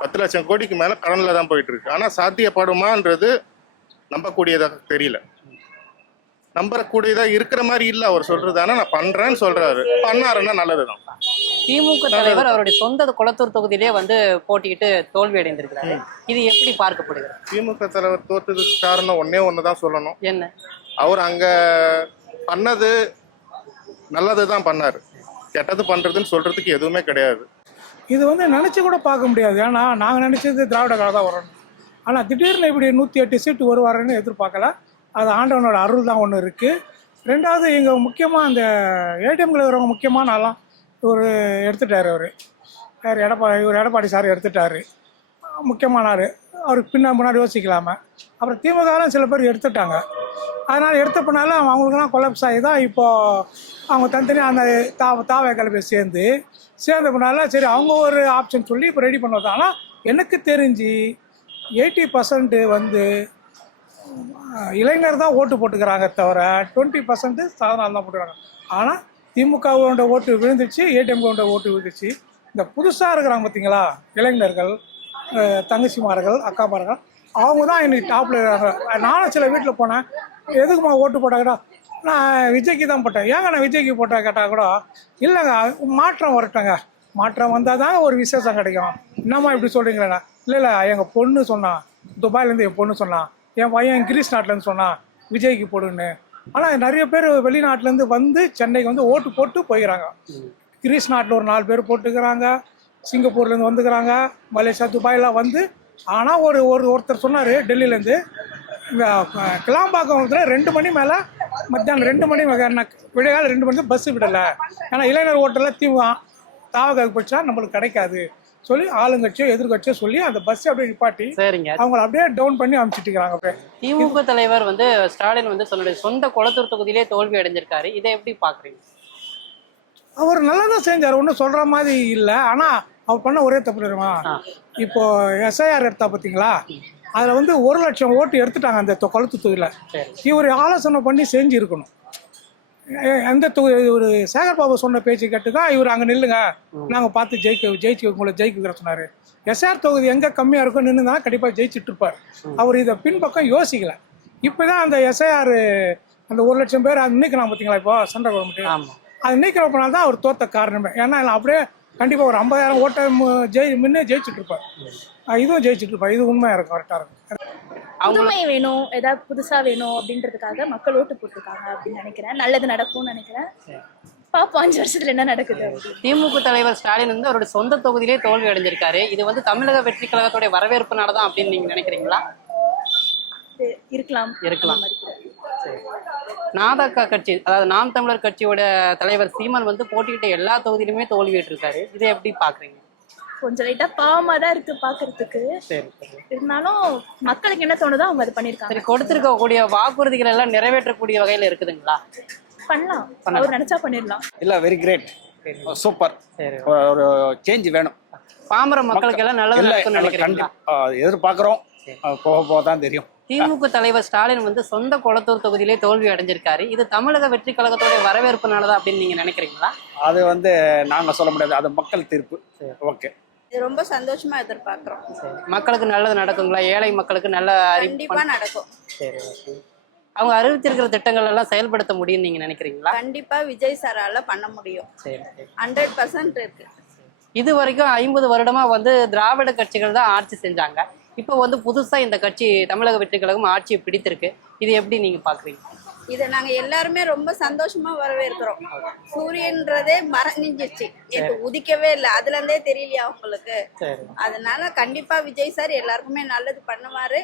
10 லட்சம் கோடிக்கு மேல கடன்ல தான் போயிட்டு இருக்கு. ஆனா சாத்தியப்படுமான்றது நம்பக்கூடியதாக தெரியல. நம்பக்கூடியதா இருக்கிற மாதிரி இல்ல அவர் சொல்றது. ஆனா நான் பண்றேன்னு சொல்றாரு, பண்ணாருன்னா நல்லதுதான். திமுக தலைவர் அவருடைய சொந்த கொளத்தூர் தொகுதியிலே வந்து போட்டிட்டு தோல்வி அடைந்திருக்கிறாரு. இது எப்படி பார்க்கப்படுகிறது? திமுக தலைவர் தோற்றதுக்கு காரணம் ஒண்ணுதான் சொல்லணும். என்ன? அவர் அங்க பண்ணது நல்லதுதான் பண்ணாரு, கெட்டது பண்றதுன்னு சொல்றதுக்கு எதுவுமே கிடையாது. இது நினைச்சு கூட பார்க்க முடியாது. ஏன்னா நாங்க நினைச்சது திராவிட கழகம் தான் வரணும். ஆனா திடீர்னு இப்படி 108 சீட்டு வருவாருன்னு எதிர்பார்க்கல. அது ஆண்டவனோட அருள் தான் ஒன்று இருக்குது. ரெண்டாவது இங்கே முக்கியமாக அந்த ஏடிஎம்ல இருக்கிறவங்க முக்கியமான ஆளாம் இவர் எடுத்துட்டார். இவர் எடப்பாடி சார் எடுத்துட்டாரு, முக்கியமான ஆள். அவருக்கு முன்னாடி யோசிக்கலாமல். அப்புறம் திமுகலாம் சில பேர் எடுத்துட்டாங்க. அதனால் எடுத்த பின்னால அவங்களுக்குலாம் கொலாப்ஸ் ஆகி தான் இப்போது அவங்க தனித்தனியாக அந்த தாவை கிளம்பி சேர்ந்த பின்னால சரி அவங்க ஒரு ஆப்ஷன் சொல்லி இப்போ ரெடி பண்ணுவது. ஆனால் எனக்கு தெரிஞ்சு 80% இளைஞர் தான் ஓட்டு போட்டுக்கிறாங்க தவிர 20% சாதனால் தான் போட்டுக்கிறாங்க. ஆனால் திமுகவோட ஓட்டு விழுந்துச்சு, ஏடிஎம்கோட ஓட்டு விழுந்துச்சு. இந்த புதுசாக இருக்கிறாங்க பார்த்தீங்களா இளைஞர்கள், தங்கச்சிமார்கள், அக்காமார்கள், அவங்க தான் இன்னைக்கு டாப்பில் இருக்கிறாங்க. நானும் சில வீட்டில் போனேன், எதுக்குமா ஓட்டு போட்டாங்கடா, நான் விஜய்க்கு தான் போட்டேன். ஏங்க நான் விஜய்க்கு போட்டேன் கேட்டால் கூட இல்லைங்க மாற்றம் வரட்டேங்க, மாற்றம் வந்தால் தான் ஒரு விசேஷம் கிடைக்கும். என்னம்மா இப்படி சொல்கிறீங்களேண்ணா? இல்லை எங்கள் பொண்ணு சொன்னான், துபாயிலேருந்து என் பொண்ணு சொன்னான், என் பையன் கிரீஸ் நாட்டிலேருந்து சொன்னான் விஜய்க்கு போடுன்னு. ஆனால் நிறைய பேர் வெளிநாட்டிலேருந்து வந்து சென்னைக்கு ஓட்டு போட்டு போயிடறாங்க. கிரீஸ் நாட்டில் ஒரு 4 பேர் போட்டுக்கிறாங்க, சிங்கப்பூர்லேருந்து வந்துக்கிறாங்க, மலேசியா, துபாயெலாம் வந்து. ஆனால் ஒருத்தர் சொன்னார் டெல்லியிலேருந்து, இந்த கிளாம்பாக்கத்தில் 2 மணி மேலே மத்தியானம் 2 மணி விடியகால 2 மணிக்கு பஸ்ஸு விடலை. ஏன்னா இளைஞர் ஓட்டெல்லாம் தாவகாவுக்கு படிச்சா நம்மளுக்கு கிடைக்காது சொல்லி ஆளுங்கட்சியோ எதிர்கட்சியோ சொல்லி அந்த பஸ் அப்படியே நிப்பாட்டி சரிங்க. அவங்கள அப்படியே டவுன் பண்ணி அனுப்பிச்சிட்டு இருக்காங்க அப்படியே. திமுக தலைவர் வந்து ஸ்டாலின் வந்து தன்னுடைய சொந்த குளத்தூர் தொகுதியிலே தோல்வி அடைஞ்சிருக்காரு. இதை எப்படி பாக்குறீங்க? அவர் நல்லா தான் செஞ்சார், ஒன்றும் சொல்ற மாதிரி இல்லை. ஆனா அவர் பண்ண ஒரே தப்பு தெரியுமா, இப்போ எஸ்ஐஆர் எடுத்தா பார்த்தீங்களா, அதில் வந்து 1 லட்சம் ஓட்டு எடுத்துட்டாங்க அந்த குளத்து தொகுதியில். இவர் ஆலோசனை பண்ணி செஞ்சு இருக்கணும். அந்த ஒரு சேகர் பாபு சொன்ன பேச்சு கேட்டு தான் இவர் அங்கே நில்லுங்க நாங்கள் பார்த்து ஜெயிச்சு உங்களை ஜெயிக்க சொன்னார். எஸ்ஆர் தொகுதி எங்கே கம்மியாக இருக்கோ நின்று தான் கண்டிப்பாக ஜெயிச்சுட்டு இருப்பார். அவர் இதை பின்பக்கம் யோசிக்கல. இப்போ தான் அந்த எஸ்ஐஆர் அந்த 1 லட்சம் பேர் அது நீக்கலாம் பார்த்தீங்களா, இப்போ சென்ட்ரல் கவர்மெண்ட் அது நீக்கிறப்பனால தான் அவர் தோத்த காரணமே. ஏன்னா அப்படியே கண்டிப்பாக ஒரு 50,000 ஓட்டை முன்னே ஜெயிச்சுட்டு இருப்பார். இதுவும் ஜெயிச்சுட்டு இருப்பார். இது உண்மையாக இருக்கும், கரெக்டாக இருக்கும். புதுமை வேணும், ஏதாவது புதுசா வேணும் அப்படின்றதுக்காக மக்கள் ஓட்டு போட்டிருக்காங்க அப்படின்னு நினைக்கிறேன். நல்லது நடக்கும்னு நினைக்கிறேன். பாப்போம் 5 வருஷத்துல என்ன நடக்குது. திமுக தலைவர் ஸ்டாலின் வந்து அவருடைய சொந்த தொகுதியிலே தோல்வி அடைஞ்சிருக்காரு. இது வந்து தமிழக வெற்றி கழகத்துடைய வரவேற்புனாலதான் அப்படின்னு நீங்க நினைக்கிறீங்களா? இருக்கலாம். நாதக கட்சி, அதாவது நாம் தமிழர் கட்சியோட தலைவர் சீமான் வந்து போட்டிக்கிட்ட எல்லா தொகுதியிலுமே தோல்விட்டு இருக்காரு. இதை எப்படி பாக்குறீங்க? கொஞ்சம் லைட்டா பாவமா தான் இருக்கு பாக்குறதுக்கு. இருந்தாலும் மக்களுக்கு என்ன தோணுதோ அவங்க அது பண்ணிருக்காங்க. சரி, கொடுத்திருக்க கூடிய வாக்குறுதிகள் எல்லாம் நிறைவேற்றக்கூடிய வகையில இருக்குதுங்களா? பண்ணலாம், அவர் நினைச்சா பண்ணிடலாம். இல்ல, வெரி கிரேட், சூப்பர். ஒரு சேஞ்ச் வேணும். பாமர மக்களுக்கு எல்லாம் நல்லது நடக்கும்னு நினைக்கிறீங்களா? எதிர்பார்க்கிறோம், போக போக தான் தெரியும். திமுக தலைவர் ஸ்டாலின் வந்து சொந்த குளத்தூர் தொகுதியிலே தோல்வி அடைஞ்சிருக்காரு. இது தமிழக வெற்றி கழகத்தோட வரவேற்புனாலதான் அப்படின்னு நீங்க நினைக்கிறீங்களா? அது வந்து நாங்க சொல்ல முடியாது, அது மக்கள் தீர்ப்பு. ஓகே, ரொம்ப சந்தோஷமா எதிர்பார்க்கிறோம். மக்களுக்கு நல்லது நடக்குங்களா? ஏழை மக்களுக்கு நல்ல கண்டிப்பா நடக்கும். சரி, அவங்க அறிவித்திருக்கிற திட்டங்கள் எல்லாம் செயல்படுத்த முடியும்னு நீங்க நினைக்கிறீங்களா? கண்டிப்பா விஜய் சாரால பண்ண முடியும். 100% இருக்கு. இது வரைக்கும் 50 வருடமா வந்து திராவிட கட்சிகள் தான் ஆட்சி செஞ்சாங்க. இப்போ வந்து புதுசா இந்த கட்சி தமிழக வெற்றி கழகம் ஆட்சியை பிடித்திருக்கு. இது எப்படி நீங்க பாக்குறீங்க? இதை நாங்க எல்லாருமே ரொம்ப சந்தோஷமா வரவேற்கிறோம். சூரியன்றதே மறைஞ்சிருச்சு, நேற்று உதிக்கவே இல்லை, அதுல இருந்தே தெரியலையா உங்களுக்கு? அதனால கண்டிப்பா விஜய் சார் எல்லாருக்குமே நல்லது பண்ணுவாரு,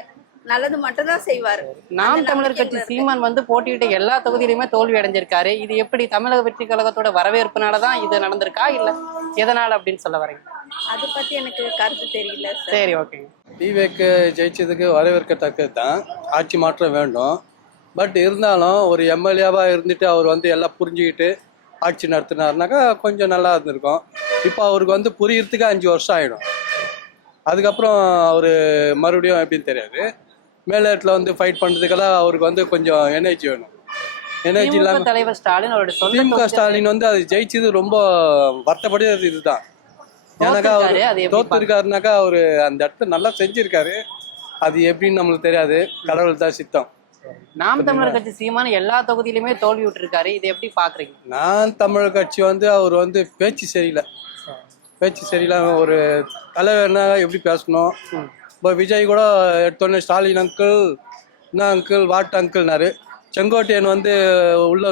நல்லது மட்டும்தான் செய்வாரு. நாம் தமிழர் கட்சி சீமான் வந்து போட்டியிட்ட எல்லா தொகுதியிலுமே தோல்வி அடைஞ்சிருக்காரு. இது எப்படி தமிழக வெற்றி கழகத்தோட வரவேற்புனாலதான் இது நடந்திருக்கா இல்ல எதனால அப்படின்னு சொல்ல வரீங்க? அதை பத்தி எனக்கு கருத்து தெரியல. சரி, ஓகேங்க. டிவேக்கு ஜெயிச்சதுக்கு வரவேற்கத்தக்கது தான், ஆட்சி மாற்றம் வேண்டும். பட் இருந்தாலும் ஒரு எம்எல்ஏவாக இருந்துட்டு அவர் வந்து எல்லாம் புரிஞ்சுக்கிட்டு ஆட்சி நடத்தினாருனாக்கா கொஞ்சம் நல்லா இருந்திருக்கும். இப்போ அவருக்கு வந்து புரியறதுக்கு 5 வருஷம் ஆகிடும். அதுக்கப்புறம் அவர் மறுபடியும் எப்படின்னு தெரியாது. மேலிடத்துல வந்து ஃபைட் பண்ணுறதுக்கெல்லாம் அவருக்கு வந்து கொஞ்சம் எனர்ஜி வேணும். எனர்ஜி இல்லாமல் தலைவர் ஸ்டாலின் அவருடைய திமுக ஸ்டாலின் வந்து அது ஜெயிச்சது ரொம்ப வருத்தப்படுறது இதுதான். ஏன்னாக்கா அவர் தோத்துருக்காருனாக்கா அவர் அந்த இடத்த நல்லா செஞ்சிருக்காரு. அது எப்படின்னு நம்மளுக்கு தெரியாது, கடவுள் தான் சித்தம். நாம் தமிழர் கட்சி சீமான் எல்லா தொகுதியிலுமே தோல்வி விட்டுருக்காரு. இதை எப்படி பாக்குறீங்க? நான் தமிழர் கட்சி வந்து அவர் வந்து பேச்சு சரியில்லை. ஒரு தலைவர்னா எப்படி பேசணும். இப்போ விஜய் கூட எடுத்தோடனே ஸ்டாலின் அங்கிள், என்ன அங்கிள், வாட் அங்கிள்னாரு. செங்கோட்டையன் வந்து உள்ள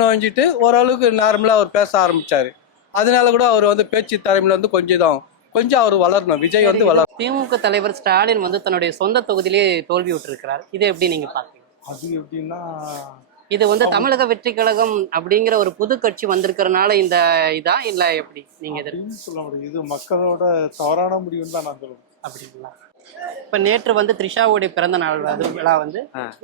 நுழைஞ்சிட்டு ஓரளவுக்கு நார்மலாக அவர் பேச ஆரம்பிச்சாரு. அதனால கூட அவர் வந்து பேச்சு திறமையில வந்து கொஞ்சம் அவர் வளரணும். விஜய் வந்து வளரணும். திமுக தலைவர் ஸ்டாலின் வந்து தன்னுடைய சொந்த தொகுதியிலே தோல்வி விட்டுருக்கிறார். இதை எப்படி நீங்க பாக்குறீங்க? அது எப்படின்னா, இது வந்து தமிழக வெற்றி கழகம் அப்படிங்கிற ஒரு புது கட்சி வந்திருக்கிறதுனால இந்த இதா இல்ல எப்படி நீங்க சொல்ல முடியும்? இது மக்களோட தவறான முடிவுன்னு தான் நான் சொல்லுவேன். அப்படிங்களா? இப்ப நேற்று வந்து த்ரிஷாவுடைய பிறந்த நாள் விழா வந்து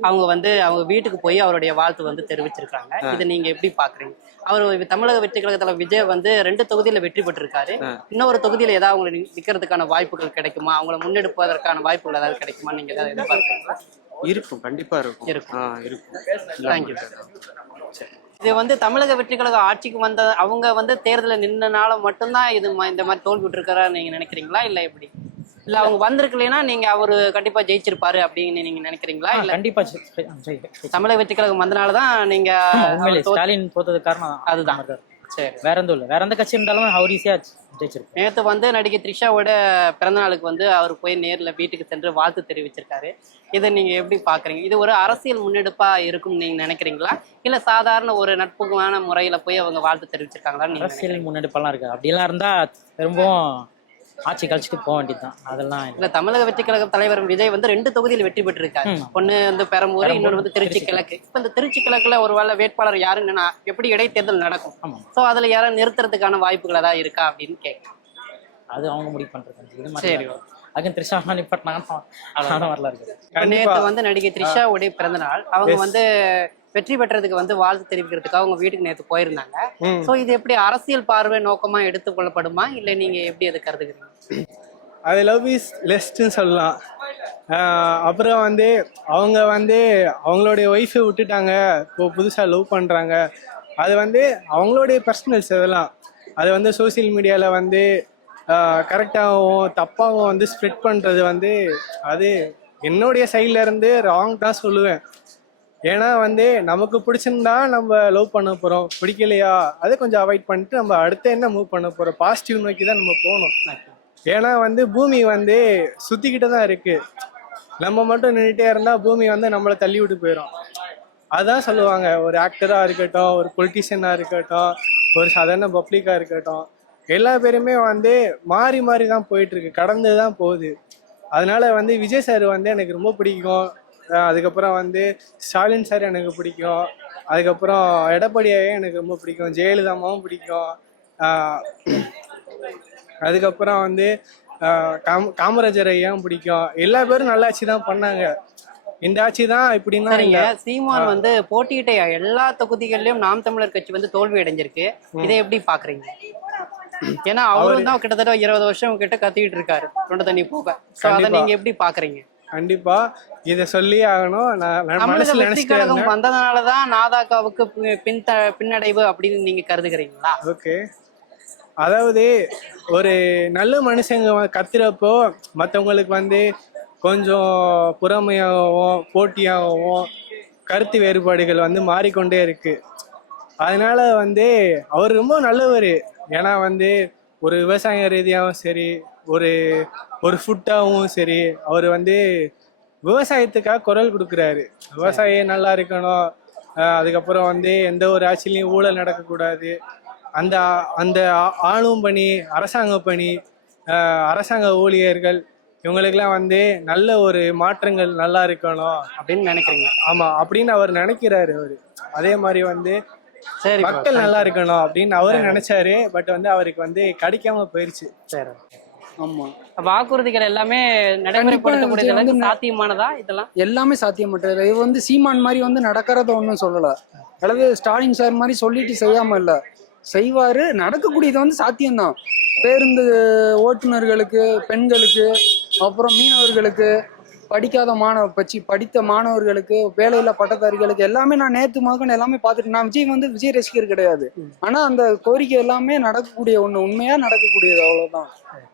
அவங்க வீட்டுக்கு போய் அவருடைய வாழ்த்து வந்து தெரிவிச்சிருக்காங்க. இதை நீங்க எப்படி பாக்குறீங்க? அவர் தமிழக வெற்றி கழகத்துல விஜய் வந்து 2 தொகுதியில வெற்றி பெற்றிருக்காரு. இன்னொரு தொகுதியில ஏதாவது அவங்களை நிக்கிறதுக்கான வாய்ப்புகள் கிடைக்குமா? அவங்களை முன்னெடுப்பதற்கான வாய்ப்புகள் ஏதாவது கிடைக்குமா? நீங்க ஏதாவது எதிர்பார்க்கறீங்களா? இருக்கும், கண்டிப்பா இருக்கும். தேங்க்யூ. இது வந்து தமிழக வெற்றி கழக ஆட்சிக்கு வந்த அவங்க வந்து தேர்தலில் நின்றனால மட்டும்தான் இது இந்த மாதிரி தோல்வி விட்டுருக்காரா நீங்க நினைக்கிறீங்களா இல்ல எப்படி? இல்ல அவங்க வந்திருக்கலைன்னா நீங்க அவரு கண்டிப்பா ஜெயிச்சிருப்பாரு அப்படின்னு நீங்க நினைக்கிறீங்களா? இல்ல கண்டிப்பா தமிழக வெற்றி கழகம் வந்தனாலதான் நீங்க ஸ்டாலின் தோத்தது காரணம் அதுதான். சரி, வேற எதுவும் இல்லை. வேற எந்த கட்சி இருந்தாலும் அவர் ஈஸியா ஜெயிச்சிருப்பாரு. நேற்று வந்து நடிகை த்ரிஷாவோட பிறந்த நாளுக்கு வந்து அவர் போய் நேர்ல வீட்டுக்கு சென்று வாழ்த்து தெரிவிச்சிருக்காரு. இதை நீங்க எப்படி பாக்குறீங்க? இது ஒரு அரசியல் முன்னெடுப்பா இருக்கும் நீங்க நினைக்கிறீங்களா இல்ல சாதாரண ஒரு நட்புமான முறையில போய் அவங்க வாழ்த்து தெரிவிச்சிருக்காங்களா? அரசியல் முன்னெடுப்பெல்லாம் இருக்கு. அப்படியெல்லாம் இருந்தா ரொம்பவும் ஆட்சி கழிச்சிட்டு போக வேண்டியதுதான். அதெல்லாம் இல்ல தமிழக வெற்றி கழக தலைவர் விஜய் வந்து 2 தொகுதியில் வெற்றி பெற்றிருக்காரு. ஒண்ணு வந்து பெரம்பூர், இன்னொன்று வந்து திருச்சி கிழக்கு. இப்ப இந்த திருச்சி கிழக்குல ஒரு வேளை வேட்பாளர் யாருன்னு எப்படி இடைத்தேர்தல் நடக்கும், சோ அதுல யாரும் நிறுத்துறதுக்கான வாய்ப்புகள் ஏதாவது இருக்கா அப்படின்னு கேட்க. அது அவங்க முடிவு பண்றது. சரி, அதுக்கு த்ரிஷா நிப்பாட்டினாங்கன்னா வரல இருக்கு. நேற்று வந்து நடிகை த்ரிஷாவுடைய பிறந்த நாள். அவங்க வந்து வெற்றி பெற்றதுக்கு வந்து வாழ்த்து தெரிவிக்கிறதுக்காக அவங்க வீட்டுக்கு நேற்று போயிருந்தாங்க. சோ இது எப்படி அரசியல் பார்வை நோக்கமா எடுத்துக்கொள்ளப்படுமா, இல்ல நீங்க எப்படி அதை கருதுகிறீங்க? அது லவ் இஸ் லெஸ்ட்னு சொல்லலாம். அப்புறம் வந்து அவங்க வந்து அவங்களுடைய ஒய்ஃபை விட்டுட்டாங்க, இப்போ புதுசாக லவ் பண்ணுறாங்க. அது வந்து அவங்களுடைய பர்சனல்ஸ். அதெல்லாம் அது வந்து சோசியல் மீடியாவில் வந்து கரெக்டாகவும் தப்பாகவும் வந்து ஸ்ப்ரெட் பண்ணுறது வந்து அது என்னுடைய சைட்லேருந்து ராங் தான் சொல்லுவேன். ஏன்னா வந்து நமக்கு பிடிச்சிருந்தா நம்ம லவ் பண்ண போகிறோம், பிடிக்கலையா அதை கொஞ்சம் அவாய்ட் பண்ணிட்டு நம்ம அடுத்து என்ன மூவ் பண்ண போகிறோம், பாசிட்டிவ் நோக்கி தான் நம்ம போகணும். ஏன்னா வந்து பூமி வந்து சுற்றிக்கிட்டு தான் இருக்குது. நம்ம மட்டும் நின்றுட்டே இருந்தால் பூமி வந்து நம்மளை தள்ளி விட்டு போயிடும். அதான் சொல்லுவாங்க, ஒரு ஆக்டராக இருக்கட்டும், ஒரு பொலிட்டிஷியனாக இருக்கட்டும், ஒரு சாதாரண பப்ளிக்காக இருக்கட்டும், எல்லா பேருமே வந்து மாறி மாறி தான் போயிட்டுருக்கு, கடந்து தான் போகுது. அதனால வந்து விஜய் சார் வந்து எனக்கு ரொம்ப பிடிக்கும். அதுக்கப்புறம் வந்து ஸ்டாலின் சார் எனக்கு பிடிக்கும். அதுக்கப்புறம் எடப்பாடியாவே எனக்கு ரொம்ப பிடிக்கும். ஜெயலலிதாமாவும் பிடிக்கும். அதுக்கப்புறம் வந்து காமராஜர் ஐயாவும் பிடிக்கும். எல்லா பேரும் நல்ல ஆட்சி தான் பண்ணாங்க. இந்த ஆட்சி தான் இப்படின்னா சரிங்க. சீமான் வந்து போட்டியிட்ட எல்லா தொகுதிகளிலும் நாம் தமிழர் கட்சி வந்து தோல்வி அடைஞ்சிருக்கு. இதை எப்படி பாக்குறீங்க? ஏன்னா அவரும் தான் கிட்டத்தட்ட 20 வருஷம் கிட்ட கத்திக்கிட்டு இருக்காரு தொண்டை தண்ணி போக. சோ அதை நீங்க எப்படி பாக்குறீங்க? கண்டிப்பா இதை சொல்லி ஆகணும். தமிழக வெற்றி கழகம் வந்ததுனாலதான் நாதாக்காவுக்கு பின்னடைவு அப்படின்னு நீங்க கருதுகிறீங்களா? ஓகே, அதாவது ஒரு நல்ல மனுஷங்க கத்துறப்போ மற்றவங்களுக்கு வந்து கொஞ்சம் புறமையாகவும் போட்டியாகவும் கருத்து வேறுபாடுகள் வந்து மாறிக்கொண்டே இருக்கு. அதனால வந்து அவர் ரொம்ப நல்லவர். ஏன்னா வந்து ஒரு விவசாய ரீதியாகவும் சரி, ஒரு ஃபுட்டாகவும் சரி, அவர் வந்து விவசாயத்துக்காக குரல் கொடுக்குறாரு. விவசாயம் நல்லா இருக்கணும், அதுக்கப்புறம் வந்து எந்த ஒரு ஆட்சியிலையும் ஊழல் நடக்கக்கூடாது, அந்த அந்த ஆளும் பணி, அரசாங்க பணி, அரசாங்க ஊழியர்கள் இவங்களுக்கெல்லாம் வந்து நல்ல ஒரு மாற்றங்கள் நல்லா இருக்கணும் அப்படின்னு நினைக்கிறீங்க? ஆமா, அப்படின்னு அவர் நினைக்கிறாரு. அவரு அதே மாதிரி வந்து சரி மக்கள் நல்லா இருக்கணும் அப்படின்னு அவரு நினைச்சாரு. பட் வந்து அவருக்கு வந்து கிடைக்காம போயிருச்சு. சரி, ஆமா. வாக்குறுதிகள் எல்லாமே நடைமுறைப்படுத்தக்கூடியது சாத்தியமானதா? இதெல்லாம் எல்லாமே சாத்தியமற்றது. இது வந்து சீமான் மாதிரி வந்து நடக்கிறத ஒன்றும் சொல்லலை, அல்லது ஸ்டாலின் சார் மாதிரி சொல்லிட்டு செய்யாம இல்லை, செய்வாரு. நடக்கக்கூடியது வந்து சாத்தியம்தான். பேருந்து ஓட்டுநர்களுக்கு, பெண்களுக்கு, அப்புறம் மீனவர்களுக்கு, படித்த மாணவர்களுக்கு, வேலையில்லா பட்டதாரிகளுக்கு எல்லாமே நான் நேற்று முதற்கொண்டு எல்லாமே பார்த்துட்டு. நான் விஜய் ரசிகர் கிடையாது, ஆனா அந்த கோரிக்கை எல்லாமே நடக்கக்கூடிய ஒண்ணு, உண்மையா நடக்கக்கூடியது, அவ்வளவுதான்.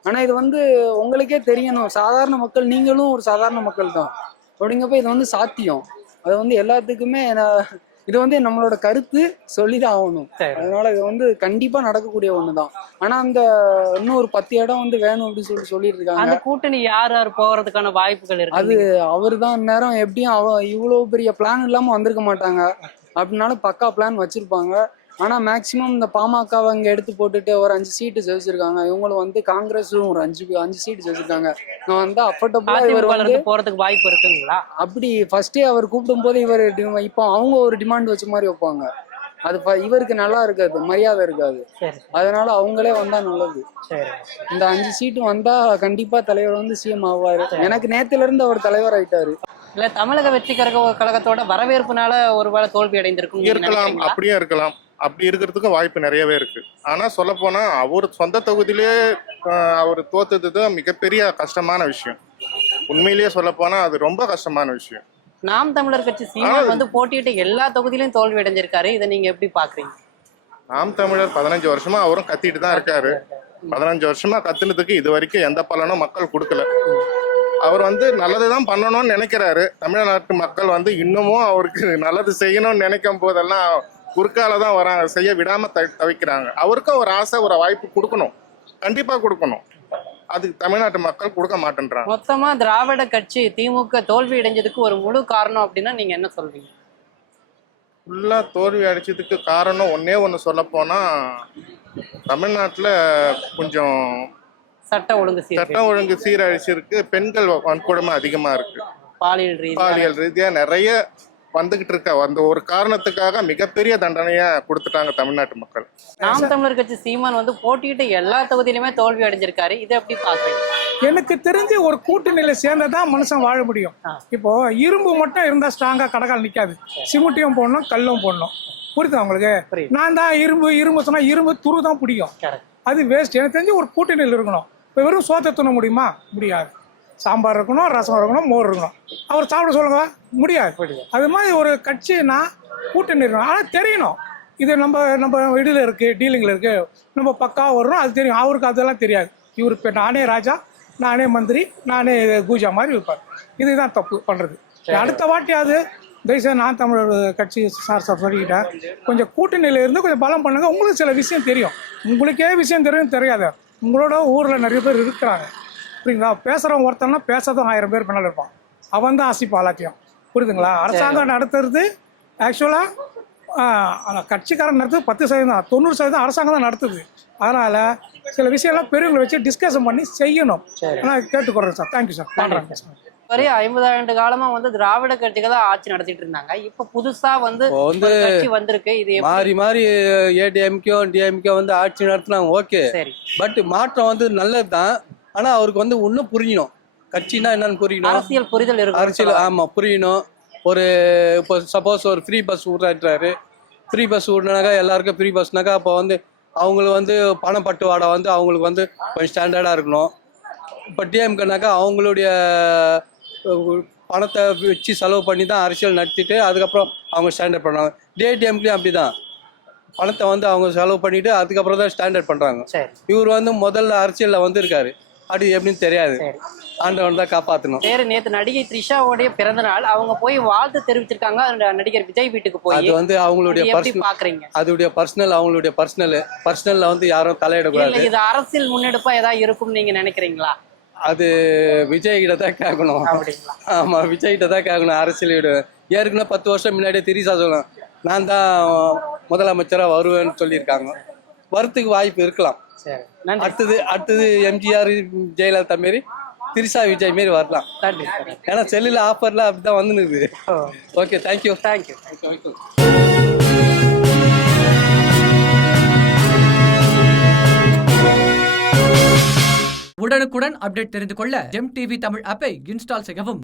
ஆனா இது வந்து உங்களுக்கே தெரியணும், சாதாரண மக்கள், நீங்களும் ஒரு சாதாரண மக்கள் தான் அப்படிங்கப்ப இது வந்து சாத்தியம். அது வந்து எல்லாத்துக்குமே இது வந்து நம்மளோட கருத்து சொல்லிதான் ஆகணும். அதனால இது வந்து கண்டிப்பா நடக்கக்கூடிய ஒண்ணுதான். ஆனா அந்த இன்னும் ஒரு 10 இடம் வந்து வேணும் அப்படின்னு சொல்லிட்டு இருக்காங்க. அந்த கூட்டணி யார் யார் போறதுக்கான வாய்ப்புகள் இருக்கு? அது அவரு தான் நேரம் எப்படியும் இவ்வளவு பெரிய பிளான் இல்லாம வந்திருக்க மாட்டாங்க. அப்படின்னாலும் பக்கா பிளான் வச்சிருப்பாங்க. ஆனா மேக்சிமம் இந்த பாமகவை அங்க எடுத்து போட்டுட்டு ஒரு 5 சீட்டு ஜெயிச்சிருக்காங்க. இவங்களும் வந்து காங்கிரஸும் ஒரு 5 சீட்டு ஜெயிச்சிருக்காங்க. நான் வந்து அஃபர்டபுளா இவர் வந்து போறதுக்கு வாய்ப்பு இருக்குங்களா? அப்படி ஃபர்ஸ்டே அவர் கூப்பிடும் போது இவர் இப்போ அவங்க ஒரு டிமாண்ட் வச்ச மாதிரி வைப்பாங்க. அது இவருக்கு நல்லா இருக்காது, மரியாதை இருக்காது. அதனால அவங்களே வந்தா நல்லது. இந்த 5 சீட்டு வந்தா கண்டிப்பா தலைவர் வந்து சிஎம் ஆவாரு. எனக்கு நேத்துல இருந்து அவர் தலைவர் ஆயிட்டாரு. இல்ல தமிழக வெற்றி கழகத்தோட வரவேற்புனால ஒருவேளை தோல்வி அடைந்திருக்கும் இருக்கலாம், அப்படியே இருக்கலாம். அப்படி இருக்கிறதுக்கு வாய்ப்பு நிறையவே இருக்கு. ஆனா சொல்ல போனா அவர் சொந்த தொகுதியிலே அவர் தோத்தது மிகப்பெரிய கஷ்டமான விஷயம். உண்மையிலேயே சொல்ல போனா அது ரொம்ப கஷ்டமான விஷயம். நாம் தமிழர் கட்சி சீமான் வந்து போட்டியிட்டு எல்லா தொகுதியிலும் தோல்வி அடைஞ்சிருக்காரு. இதை நீங்க எப்படி பாக்குறீங்க? நாம் தமிழர் 15 வருஷமா அவரும் கத்திட்டு தான் இருக்காரு. 15 வருஷமா கத்துனதுக்கு இது வரைக்கும் எந்த பலனும் மக்கள் கொடுக்கல. அவர் வந்து நல்லதுதான் பண்ணணும்னு நினைக்கிறாரு. தமிழ்நாட்டு மக்கள் வந்து இன்னமும் அவருக்கு நல்லது செய்யணும்னு நினைக்கும் போதெல்லாம் குறுக்கால தான் வராங்க, செய்ய விடாம தவிக்கிறாங்க. அவருக்கும் ஒரு ஆசை, ஒரு வாய்ப்பு கொடுக்கணும், கண்டிப்பா கொடுக்கணும். அதுக்கு தமிழ்நாட்டு மக்கள் கொடுக்க மாட்டேன்றாங்க. மொத்தமா திராவிட கட்சி திமுக தோல்வி அடைஞ்சதுக்கு ஒரு முழு காரணம் அப்படின்னா நீங்க என்ன சொல்றீங்க? ஃபுல்லா தோல்வி அடைச்சதுக்கு காரணம் ஒன்னே ஒன்று சொல்ல போனா, தமிழ்நாட்டில் கொஞ்சம் சட்ட ஒழுங்கு சட்டம் ஒழுங்கு சீரழிச்சிருக்கு. பெண்கள் வன்கொடுமை அதிகமா இருக்கு. பாலியல் ரீதியா நிறைய வந்துகிட்டு இருக்க. அந்த ஒரு காரணத்துக்காக மிகப்பெரிய தண்டனையா கொடுத்துட்டாங்க தமிழ்நாட்டு மக்கள். நாம் தமிழர் கட்சி சீமான் வந்து போட்டியிட்டு எல்லா தொகுதியிலுமே தோல்வி அடைஞ்சிருக்காரு. இதை எப்படி பாக்குறீங்க? எனக்கு தெரிஞ்சு ஒரு கூட்டணியில சேர்ந்ததான் மனுஷன் வாழ முடியும். இப்போ இரும்பு மட்டும் இருந்தா ஸ்ட்ராங்கா கடகால் நிக்காது. சிமெண்ட்டையும் போடணும், கல்லும் போடணும். புரியுதா உங்களுக்கு? நான் தான் இரும்பு சொன்னா இரும்பு துரு தான் பிடிக்கும். அது வேஸ்ட். எனக்கு தெரிஞ்சு ஒரு கூட்டணியில் இருக்கணும். இப்போ வெறும் சோத்தை துண்ண முடியுமா? முடியாது. சாம்பார் இருக்கணும், ரசம் இருக்கணும், மோர் இருக்கணும். அவர் சாப்பிட சொல்லுங்க, முடியாது. அது மாதிரி ஒரு கட்சினா கூட்டணி இருக்கணும். ஆனால் தெரியணும் இது நம்ம இதில் இருக்குது, டீலிங்கில் இருக்குது, நம்ம பக்காவாக வரணும், அது தெரியும். அவருக்கு அதெல்லாம் தெரியாது. இவர் இப்போ நானே ராஜா, நானே மந்திரி, நானே பூஜா மாதிரி இருப்பார். இதுதான் தப்பு பண்ணுறது. அடுத்த வாட்டி அது தயவுசெய்து நான் தமிழர் கட்சி சார் சொல்லிக்கிட்டேன், கொஞ்சம் கூட்டணியில் இருந்து கொஞ்சம் பலம் பண்ணுங்க. உங்களுக்கு சில விஷயம் தெரியும், உங்களுக்கே விஷயம் தெரியாது. உங்களோட ஊரில் நிறைய பேர் இருக்கிறாங்க. புரியுங்களா? பேசுகிறவங்க ஒருத்தன்னா பேசாதான் 1000 பேர் பின்னால் இருப்பான். அவன் தான் ஆசிப்பா எல்லாத்தையும். புரியுதுங்களா? அரசாங்கம் நடத்துறது ஆக்சுவலாக கட்சிக்காரன் நடத்துது 10% தான், 90% அரசாங்கம் தான் நடத்துது. அதனால் சில விஷயம்லாம் பெரியவங்களை வச்சு டிஸ்கஷன் பண்ணி செய்யணும். ஆனால் கேட்டுக்கொள்றேன் சார். Thank you sir. பண்ணுறேன். வரை 50 ஆண்டு காலமா வந்து திராவிட கட்சிகள் தான் ஆட்சி நடத்திட்டு இருந்தாங்க. இப்ப புதுசா வந்து கட்சி வந்திருக்கு. இது மாறி மாறி ஏடிஎம்கே டிஎம்கே வந்து ஆட்சி நடத்தினாங்க. ஓகே, பட் மாற்றம் வந்து நல்லது தான். ஆனா அவருக்கு வந்து இன்னும் புரியணும், கட்சினா என்னன்னு புரியணும், அரசியல் புரிதல் இருக்கு. அரசியல் ஆமா புரியணும். ஒரு இப்போ சப்போஸ் ஒரு ஃப்ரீ பஸ் விடுறாரு, ஃப்ரீ பஸ் விடனாக்கா எல்லாருக்கும் ஃப்ரீ பஸ்னாக்கா அப்போ வந்து அவங்களுக்கு வந்து பணப்பட்டுவாடை வந்து அவங்களுக்கு வந்து கொஞ்சம் ஸ்டாண்டர்டாக இருக்கணும். இப்போ டிஎம்கேனாக்கா அவங்களுடைய பணத்தை வச்சு செலவு பண்ணி தான் அரசியல் நடத்திட்டு அதுக்கப்புறம் அவங்க ஸ்டாண்டர்ட் பண்ணுறாங்க. டிஎம்கேலையும் அப்படி தான், பணத்தை வந்து அவங்க செலவு பண்ணிட்டு அதுக்கப்புறம் தான் ஸ்டாண்டர்ட் பண்ணுறாங்க. இவர் வந்து முதல்ல அரசியலில் வந்திருக்காரு, அது எப்படின்னு தெரியாது. ஆண்டவன் தான் காப்பாற்றணும். நேற்று நடிகை த்ரிஷாவுடைய பிறந்த நாள், அவங்க போய் வாழ்த்து தெரிவிச்சிருக்காங்க நடிகர் விஜய் வீட்டுக்கு போய். அது வந்து அவங்களுடைய பாக்குறீங்க? அதோடைய பர்சனல், அவங்களுடைய பர்சனல்ல வந்து யாரும் தலையிடக்கூடாது. இது அரசியல் முன்னெடுப்பா ஏதாவது இருக்கும் நீங்க நினைக்கிறீங்களா? அது விஜய் கிட்ட தான் கேட்கணும். ஆமா, விஜய் கிட்ட தான் கேட்கணும். அரசியல் ஏற்கனவே 10 வருஷம் முன்னாடியே திரிசா சொல்லலாம், நான் தான் முதலமைச்சராக வருவேன்னு சொல்லியிருக்காங்க. வரத்துக்கு வாய்ப்பு இருக்கலாம். அடுத்தது எம்ஜிஆர் ஜெயலலிதா மாரி திரிசா விஜய் மாரி வரலாம். ஏன்னா செல்லுல ஆஃபர்ல அப்படிதான் வந்துனுது. Okay, thank you. உடனுக்குடன் அப்டேட் தெரிந்து கொள்ள ஜெம் டிவி தமிழ் ஆப்பை இன்ஸ்டால் செய்யவும்.